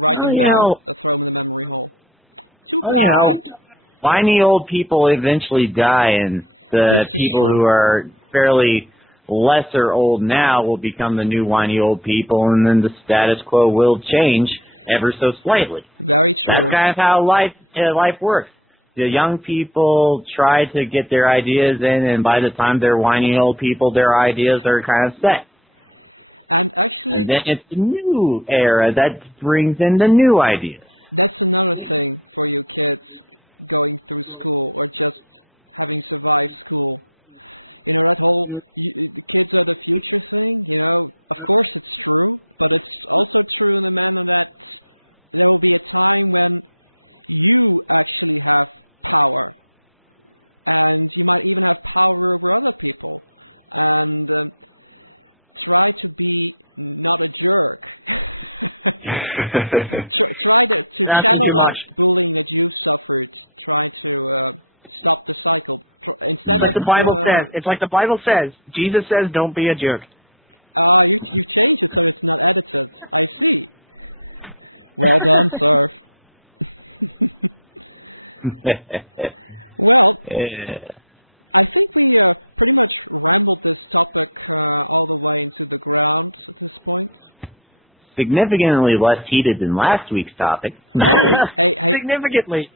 Well, whiny old people eventually die, and the people who are fairly lesser old now will become the new whiny old people, and then the status quo will change ever so slightly. That's kind of how life works. The young people try to get their ideas in, and by the time they're whiny old people, their ideas are kind of set. And then it's the new era that brings in the new ideas. That's too much. It's like the Bible says. It's like the Bible says. Jesus says, "Don't be a jerk." Yeah. Significantly less heated than last week's topic. Significantly.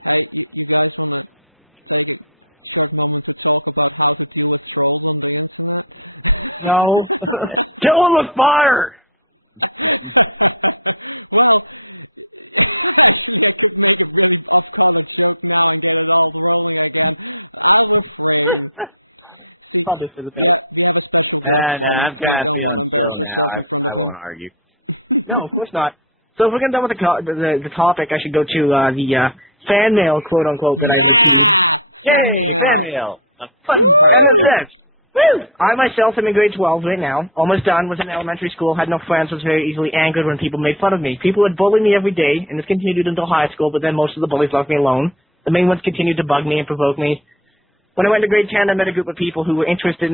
No. Kill him with fire! Probably for the best. Nah, I'm kind of feeling chill now. I won't argue. No, of course not. So if we're getting done with the topic, I should go to the fan mail, quote unquote, that I received. Yay, fan mail! A fun part. And it says, woo! I myself am in grade 12 right now. Almost done. Was in elementary school. Had no friends. Was very easily angered when people made fun of me. People would bully me every day, and this continued until high school. But then most of the bullies left me alone. The main ones continued to bug me and provoke me. When I went to grade 10, I met a group of people who were interested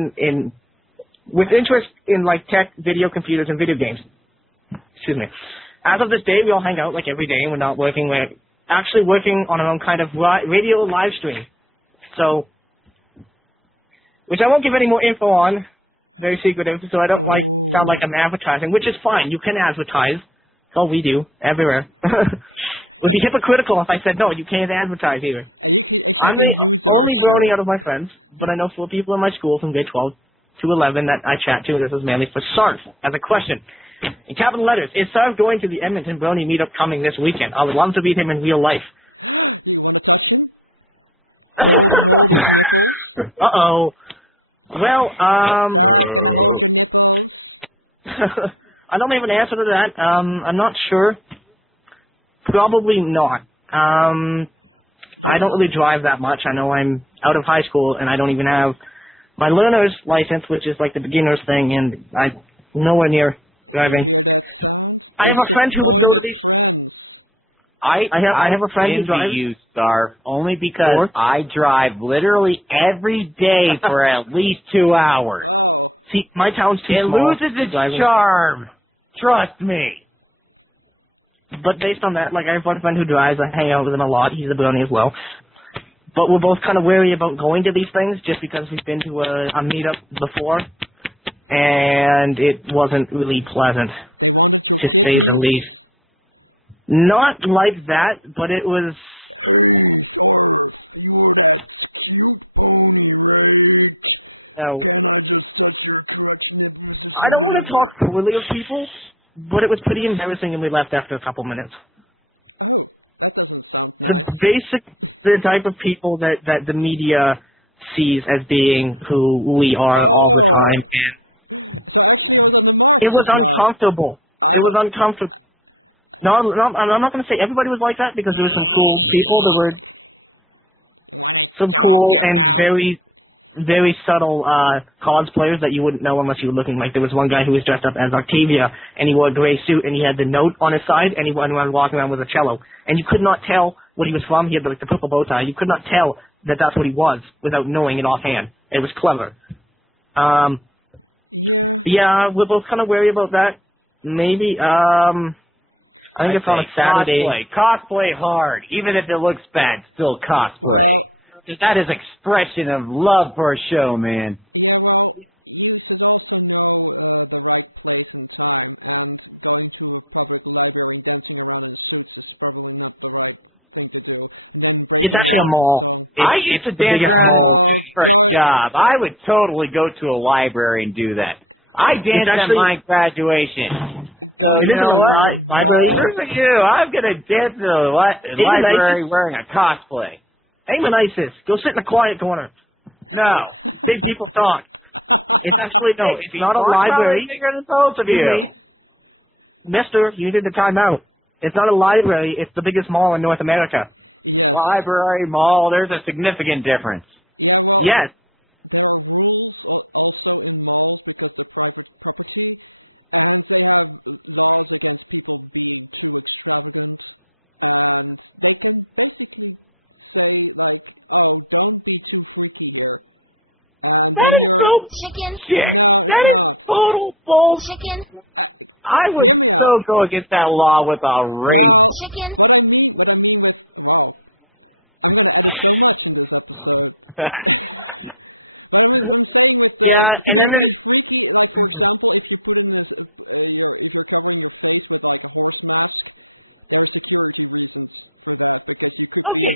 with interest in like tech, video, computers, and video games. Excuse me. As of this day, we all hang out like every day, and we're not working. We're actually working on our own kind of radio live stream. So, which I won't give any more info on. Very secretive, so I don't sound like I'm advertising, which is fine. You can advertise. That's all we do everywhere. It would be hypocritical if I said no. You can't advertise either. I'm the only brony out of my friends, but I know 4 people in my school from grade 12 to 11 that I chat to. This is mainly for Sarf. As a question, in capital letters, is Sarf going to the Edmonton Brony meetup coming this weekend? I would love to meet him in real life. Uh-oh. Well, I don't have an answer to that. I'm not sure. Probably not. I don't really drive that much. I know I'm out of high school, and I don't even have my learner's license, which is like the beginner's thing, and I'm nowhere near driving. I have a friend who would go to these. I have a friend who drives. You, Star, only because I drive literally every day for at least 2 hours. See, my town's too small. It loses its charm. Trust me. But based on that, like, I have one friend who drives. I hang out with him a lot. He's a brony as well. But we're both kind of wary about going to these things just because we've been to a meetup before, and it wasn't really pleasant, to say the least. Not like that, but it was... No. I don't want to talk poorly of people, but it was pretty embarrassing and we left after a couple minutes. The type of people that the media sees as being who we are all the time, and it was uncomfortable. It was uncomfortable. No, I'm not going to say everybody was like that because there were some cool people. There were some cool and very, very subtle cosplayers that you wouldn't know unless you were looking. Like there was one guy who was dressed up as Octavia, and he wore a gray suit, and he had the note on his side, and he went around walking around with a cello. And you could not tell what he was from. He had like the purple bow tie. You could not tell that that's what he was without knowing it offhand. It was clever. Yeah, we're both kind of wary about that. Maybe, I think it's on a Saturday. Cosplay hard. Even if it looks bad, still cosplay. That is expression of love for a show, man. It's actually a mall. I used to dance around for a job. I would totally go to a library and do that. I danced at my graduation. So, you know what? Library? Screw you. I'm going to dance in a library wearing a cosplay. Hey, Manisis, go sit in the quiet corner. No. Big people talk. It's actually, no, it's not a library. Bigger than both of you. Mister, you need to time out. It's not a library. It's the biggest mall in North America. Library, mall, there's a significant difference. Yes. That is so Chicken. shit. That is total bullshit. Chicken. I would so go against that law with a race. Chicken. Yeah, and then there's okay.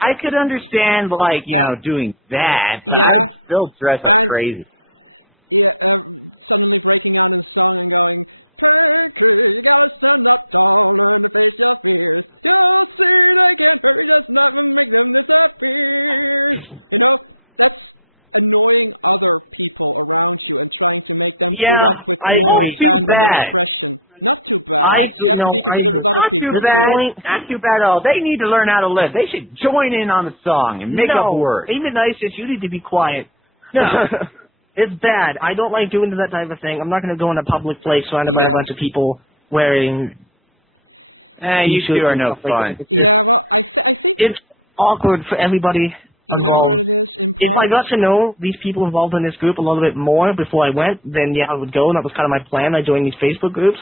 I could understand like doing that, but I would still dress up crazy. Yeah, I Not agree. too bad. No, I agree. Not too This bad. point, Not too bad at all. They need to learn how to live. They should join in on the song and make up no, words. even ISIS, you need to be quiet. No. It's bad. I don't like doing that type of thing. I'm not going to go in a public place surrounded by a bunch of people wearing You two t-shirts are and no stuff like fun. that. It's awkward for everybody involved. If I got to know these people involved in this group a little bit more before I went, then yeah, I would go, and that was kind of my plan. I joined these Facebook groups.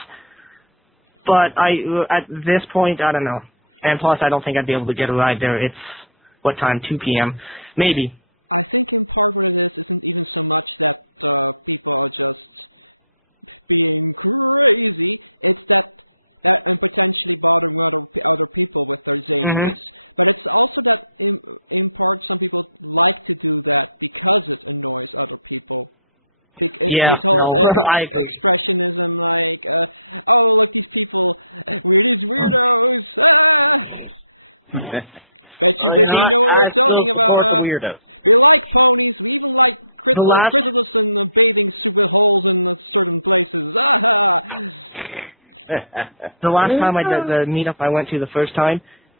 But at this point, I don't know. And plus, I don't think I'd be able to get a ride there. It's, what time, 2 p.m.? Maybe. hmm Yeah, no, I agree. Well, you know what? I still support the weirdos. The last The last time the meetup I went to the first time,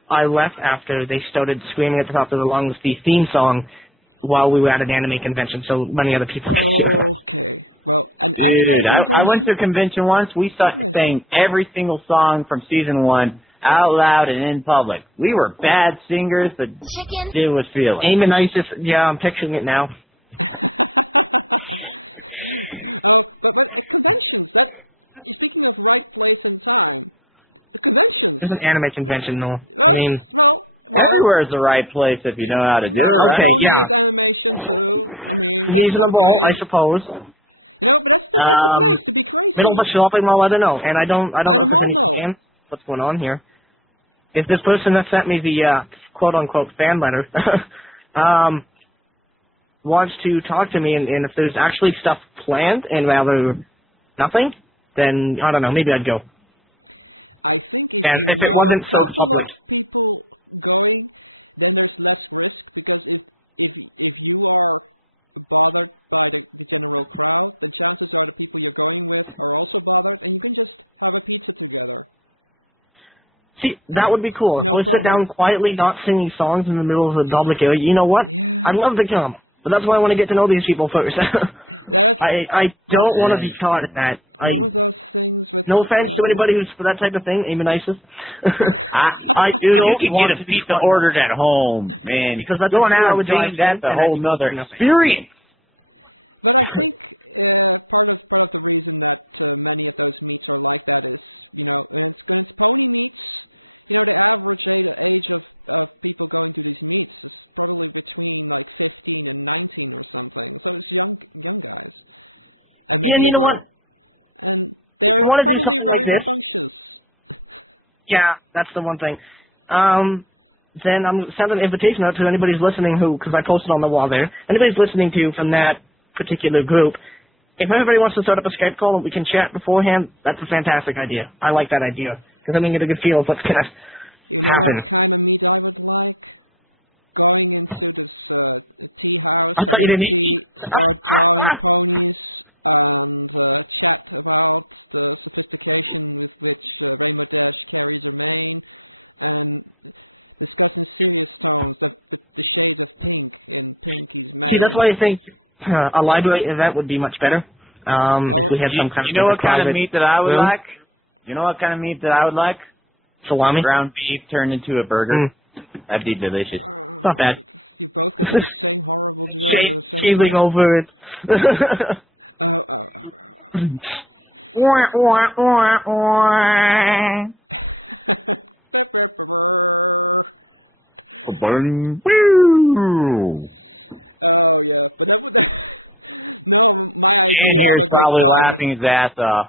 I left after they started screaming at the top of the lungs the theme song while we were at an anime convention, so many other people could hear us. Dude, I went to a convention once. We sang every single song from season 1 out loud and in public. We were bad singers, but it was feeling. Aim and Isis, yeah, I'm picturing it now. There's an anime convention, though. I mean, Everywhere is the right place if you know how to do it, right? okay, yeah. Reasonable, I suppose. Middle of a shopping mall, I don't know. And I don't know if there's any fans. What's going on here? If this person that sent me the quote-unquote fan letter wants to talk to me, and if there's actually stuff planned and rather nothing, then I don't know, maybe I'd go. And if it wasn't so public. See, that would be cool. If we sit down quietly, not singing songs in the middle of the public area, you know what? I'd love to come. But that's why I want to get to know these people first. I don't want to be caught at that. No offense to anybody who's for that type of thing, aim and ISIS. I Dude, you don't can want get to a be pizza ordered at home, man. Because that's going what I out would and drive dating, that's in, a and whole I'd nother do nothing. experience. Yeah, and you know what? If you want to do something like this, yeah, that's the one thing. Then I'm sending an invitation out to anybody who's listening because I posted on the wall there. Anybody's listening to from that particular group, if everybody wants to start up a Skype call and we can chat beforehand, that's a fantastic idea. I like that idea because then we can get a good feel of what's going to happen. I thought you didn't eat meat. See, that's why I think a library event would be much better. If we had some kind of You know what kind of private meat that I would room. like? You know what kind of meat that I would like? Salami. Ground beef turned into a burger. That'd be delicious. It's not bad. Shaving over it. Wah, wah, wah, wah. Woo! Dan here is probably laughing his ass off.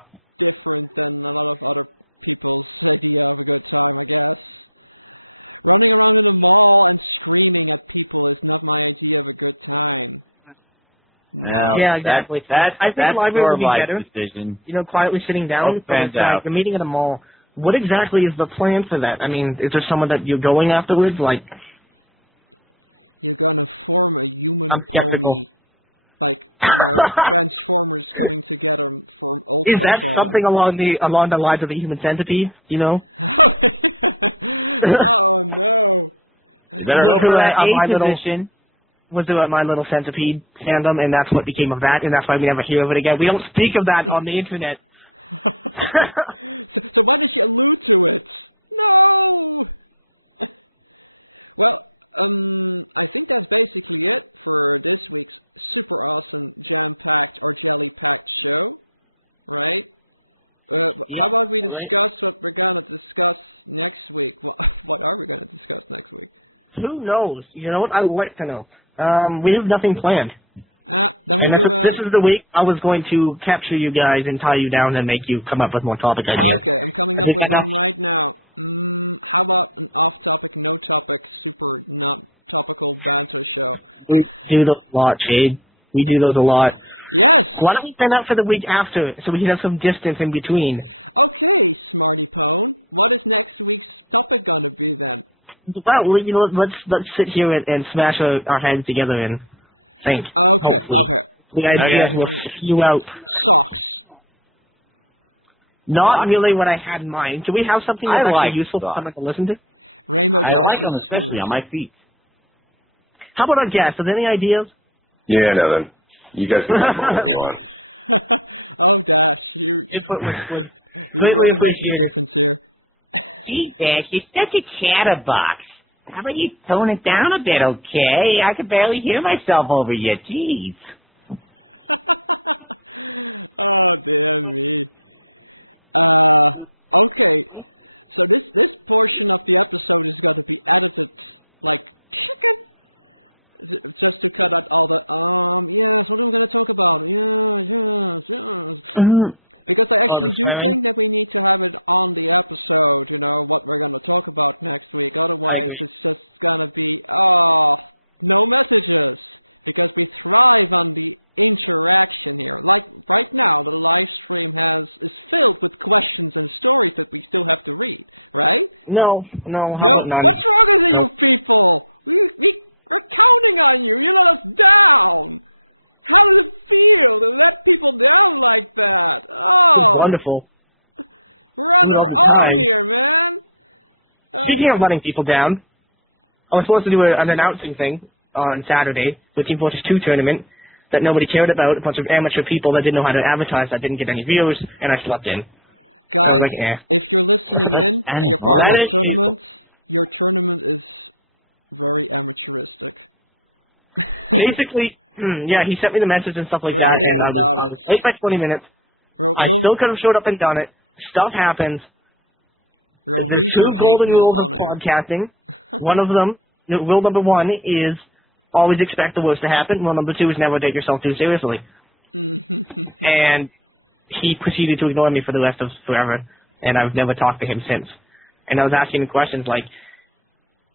Well, Yeah, exactly. That's I think that's library your would be life better. decision. You know, quietly sitting down. Oh, But it's fans out. you're meeting at a mall. What exactly is the plan for that? I mean, is there someone that you're going afterwards? Like, I'm skeptical. Is that something along the lines of the human centipede? You know? You better Was hope for there that my A little position. was there a My Little Centipede fandom, and that's what became of that, and that's why we never hear of it again. We don't speak of that on the internet. Yeah, right. Who knows? You know what? I would like to know. We have nothing planned, and this is the week I was going to capture you guys and tie you down and make you come up with more topic ideas. I think that enough. We do those a lot, Shade. We do those a lot. Why don't we plan out for the week after so we can have some distance in between? Well, you know, let's sit here and smash our heads together and think. Hopefully, the ideas will spew out. Not really what I had in mind. Do we have something that's like actually useful for thought. someone to listen to? I like them, especially on my feet. How about our guests? Are there any ideas? Yeah, nothing. You guys can talk about whatever you want. Input was greatly appreciated. Gee, Dash, you're such a chatterbox. How about you tone it down a bit, okay? I can barely hear myself over you. Jeez. Oh, the swearing? I agree. No, how about none? No. Wonderful. Do it all the time. Speaking of letting people down, I was supposed to do an announcing thing on Saturday, the Team Fortress 2 tournament that nobody cared about, a bunch of amateur people that didn't know how to advertise, that didn't get any views, and I slept in. I was like, eh. Let it be. Basically, yeah, he sent me the message and stuff like that, and I was late by 20 minutes. I still could have showed up and done it. Stuff happens. There are two golden rules of podcasting. One of them, rule number one is always expect the worst to happen. Rule number two is never take yourself too seriously. And he proceeded to ignore me for the rest of forever, and I've never talked to him since. And I was asking him questions like,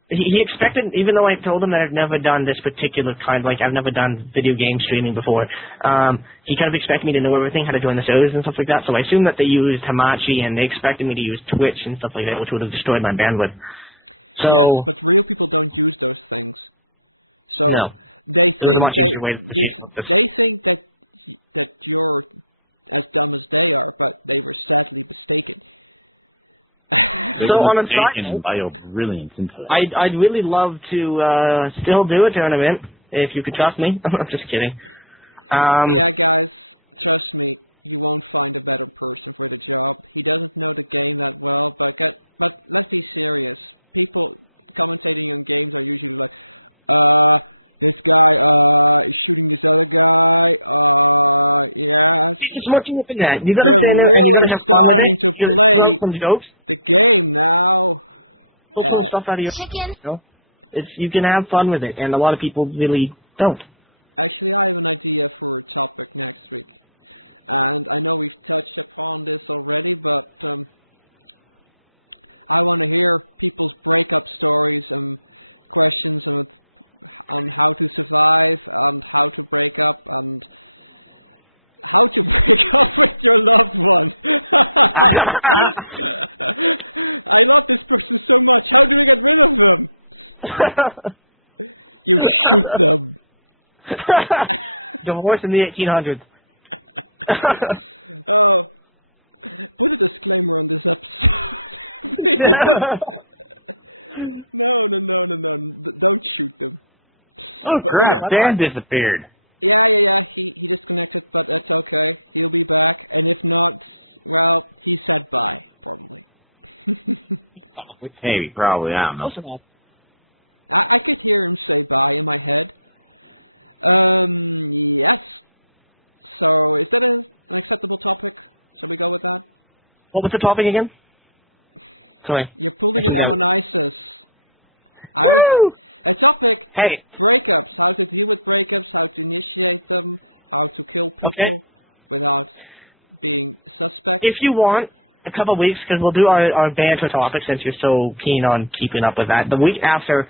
he expected, even though I told him that I've never done this particular kind, like I've never done video game streaming before, he kind of expected me to know everything, how to join the servers and stuff like that, so I assumed that they used Hamachi and they expected me to use Twitch and stuff like that, which would have destroyed my bandwidth. So, no. There was a much easier way to proceed with this. So on a side note, by your brilliance intellect. I'd really love to still do a tournament, if you could trust me. I'm just kidding. It's much more than that. You gotta stand there and you gotta have fun with it. You gotta throw out some jokes. Pull some stuff out of your Chicken. you know? It's you can have fun with it, and a lot of people really don't. Divorce in the 1800s. Oh crap! Dan disappeared. Maybe, probably. I don't know. Close enough. What was the topic again? Sorry, I tuned out. Woo! Hey, okay. If you want, a couple of weeks, because we'll do our banter topic since you're so keen on keeping up with that. The week after,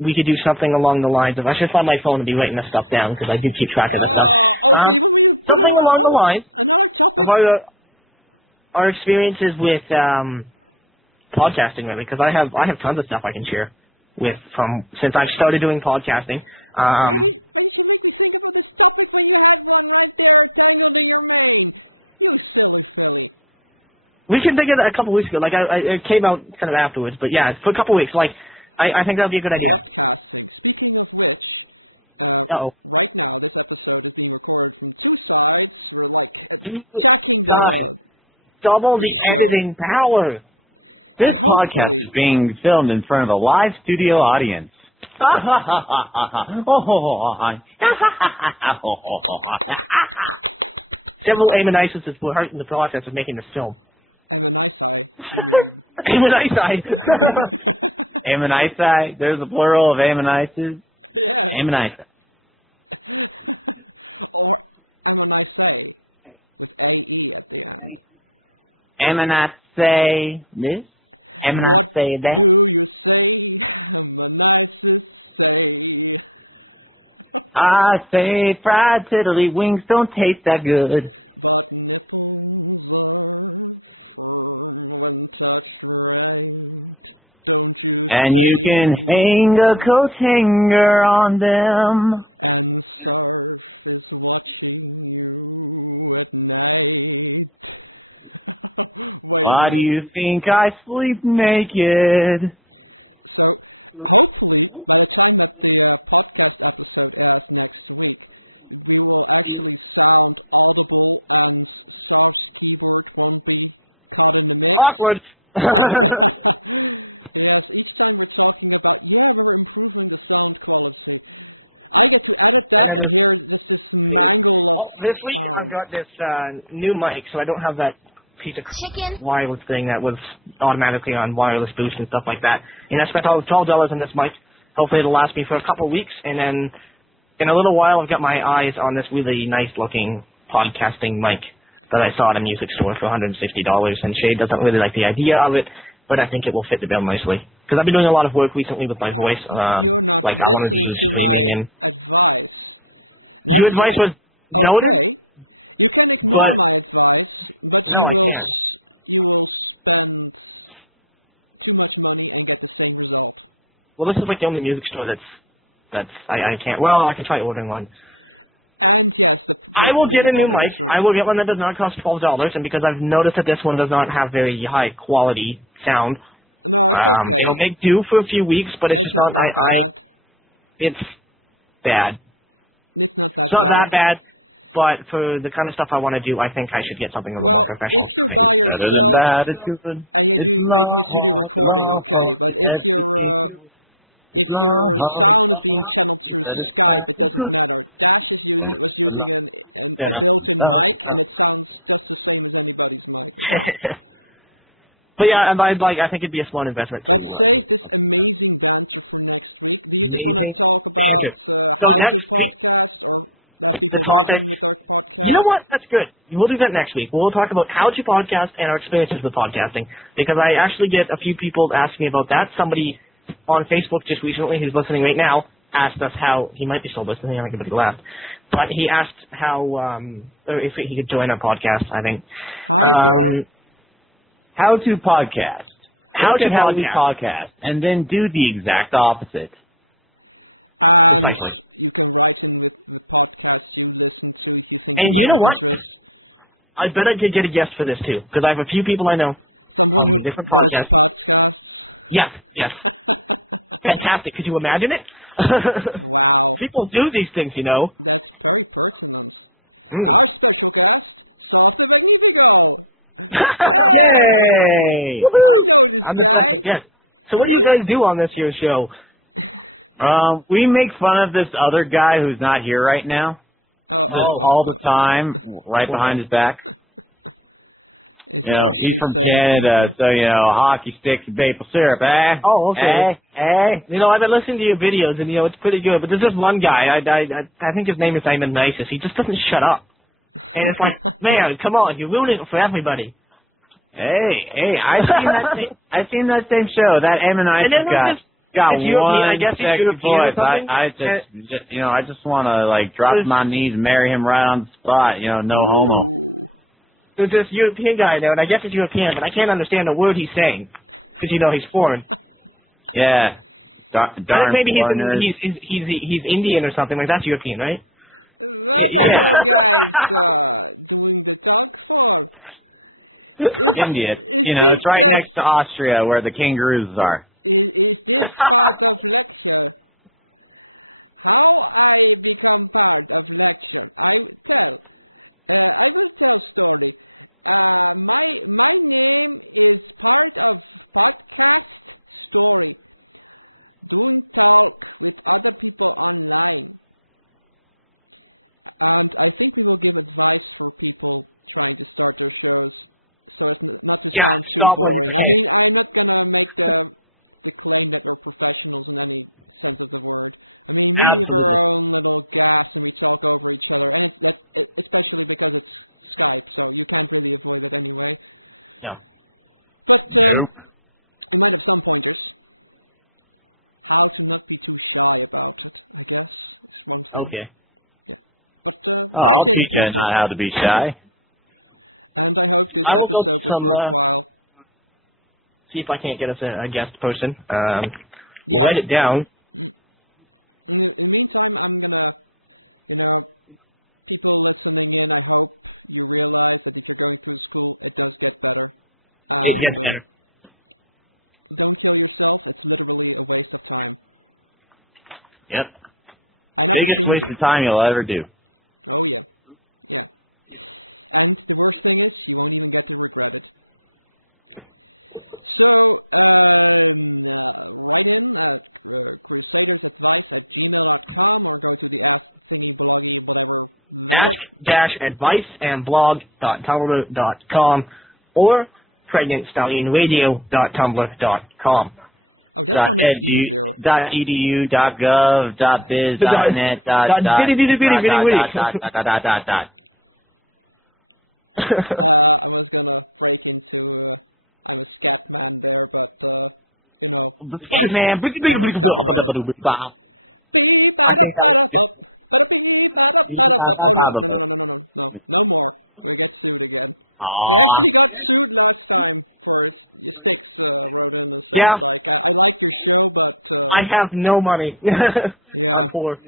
we could do something along the lines of, I should find my phone and be writing this stuff down because I do keep track of this stuff. Something along the lines of our experiences with podcasting, really, because I have tons of stuff I can share with from since I've started doing podcasting. We can think of that a couple weeks ago. Like it came out kind of afterwards, but yeah, for a couple weeks. Like I think that would be a good idea. Uh-oh. Side. Double the editing power. This podcast is being filmed in front of a live studio audience. Several Ammonites were hurt in the process of making this film. Ammonite. Ammonite. There's a plural of Ammonites. Ammonite. Ammonite say this. Ammonite say that. I say fried tiddly wings don't taste that good. And you can hang a coat hanger on them. Why do you think I sleep naked? Awkward. And then this week I've got this new mic, so I don't have that piece of wireless thing that was automatically on wireless boost and stuff like that. And I spent all $12 on this mic. Hopefully it'll last me for a couple of weeks, and then in a little while I've got my eyes on this really nice looking podcasting mic that I saw at a music store for $160, and Shay doesn't really like the idea of it, but I think it will fit the bill nicely. Because I've been doing a lot of work recently with my voice, like I want to do streaming, and your advice was noted, but no, I can't. Well, this is like the only music store that's I can't. Well, I can try ordering one. I will get a new mic. I will get one that does not cost $12, and because I've noticed that this one does not have very high quality sound, it'll make do for a few weeks, but it's just not. It's bad. It's not that bad, but for the kind of stuff I want to do, I think I should get something a little more professional. Better than bad, it's good. It's love, it's everything. It's love, it's better than bad, it's good. It's love. Fair enough. But yeah, and I think it'd be a smart investment to. Amazing. Andrew. So next week, the topic. You know what? That's good. We'll do that next week. We'll talk about how to podcast and our experiences with podcasting, because I actually get a few people asking me about that. Somebody on Facebook just recently, who's listening right now, asked us how he might be still listening. I think everybody left, but he asked how or if he could join our podcast. I think. How to podcast. How Look to at how podcast. we podcast, and then do the exact opposite. Precisely. And you know what? I bet I could get a guest for this too, because I have a few people I know from different podcasts. Yes, yes. Fantastic. Could you imagine it? People do these things, you know. Mm. Yay! Woohoo! I'm the special guest. So what do you guys do on this year's show? We make fun of this other guy who's not here right now. Just all the time, right behind his back. You know, he's from Canada, so, you know, hockey sticks and maple syrup, eh? Oh, okay. Eh? You know, I've been listening to your videos, and, you know, it's pretty good. But there's this one guy, I think his name is Simon Nisus. He just doesn't shut up. And it's like, man, come on, you're ruining it for everybody. Hey, I've seen that same show. That Nisus got it's European, I one guess it's sexy European or voice. something. I just, you know, I just want to, like, drop to my knees and marry him right on the spot. You know, no homo. There's this European guy there, and I guess it's European, but I can't understand a word he's saying because, you know, he's foreign. Yeah. I think maybe he's Indian or something. Like, that's European, right? Yeah. India. You know, it's right next to Austria where the kangaroos are. Yeah, stop while you can. Absolutely. No. Nope. Okay. Oh, I'll teach you not how to be shy. I will go to some, see if I can't get us a guest person. We'll write it down. It gets better. Yep. Biggest waste of time you'll ever do. ask-adviceandblog.tumblr.com or pregnantstallionradio.tumblr.com. .edu, .gov, .biz, .net, dot. The skate man. I think that was just... Aw. Yeah. I have no money. I'm poor.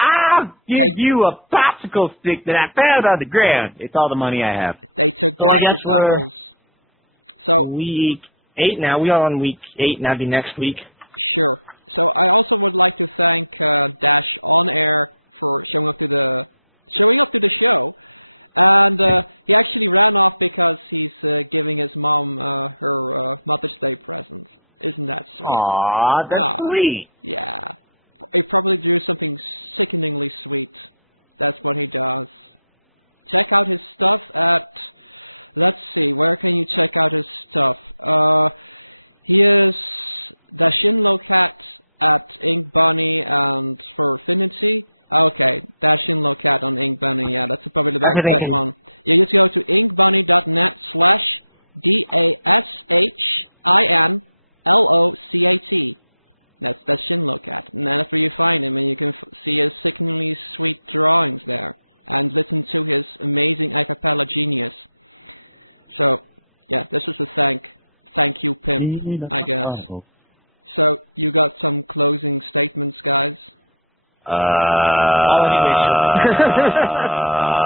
I'll give you a popsicle stick that I found on the ground. It's all the money I have. So I guess we're week 8 now. We are on week 8, and that'd be next week. Aw, that's sweet. Everything can... Oh. Oh, anyway, sure.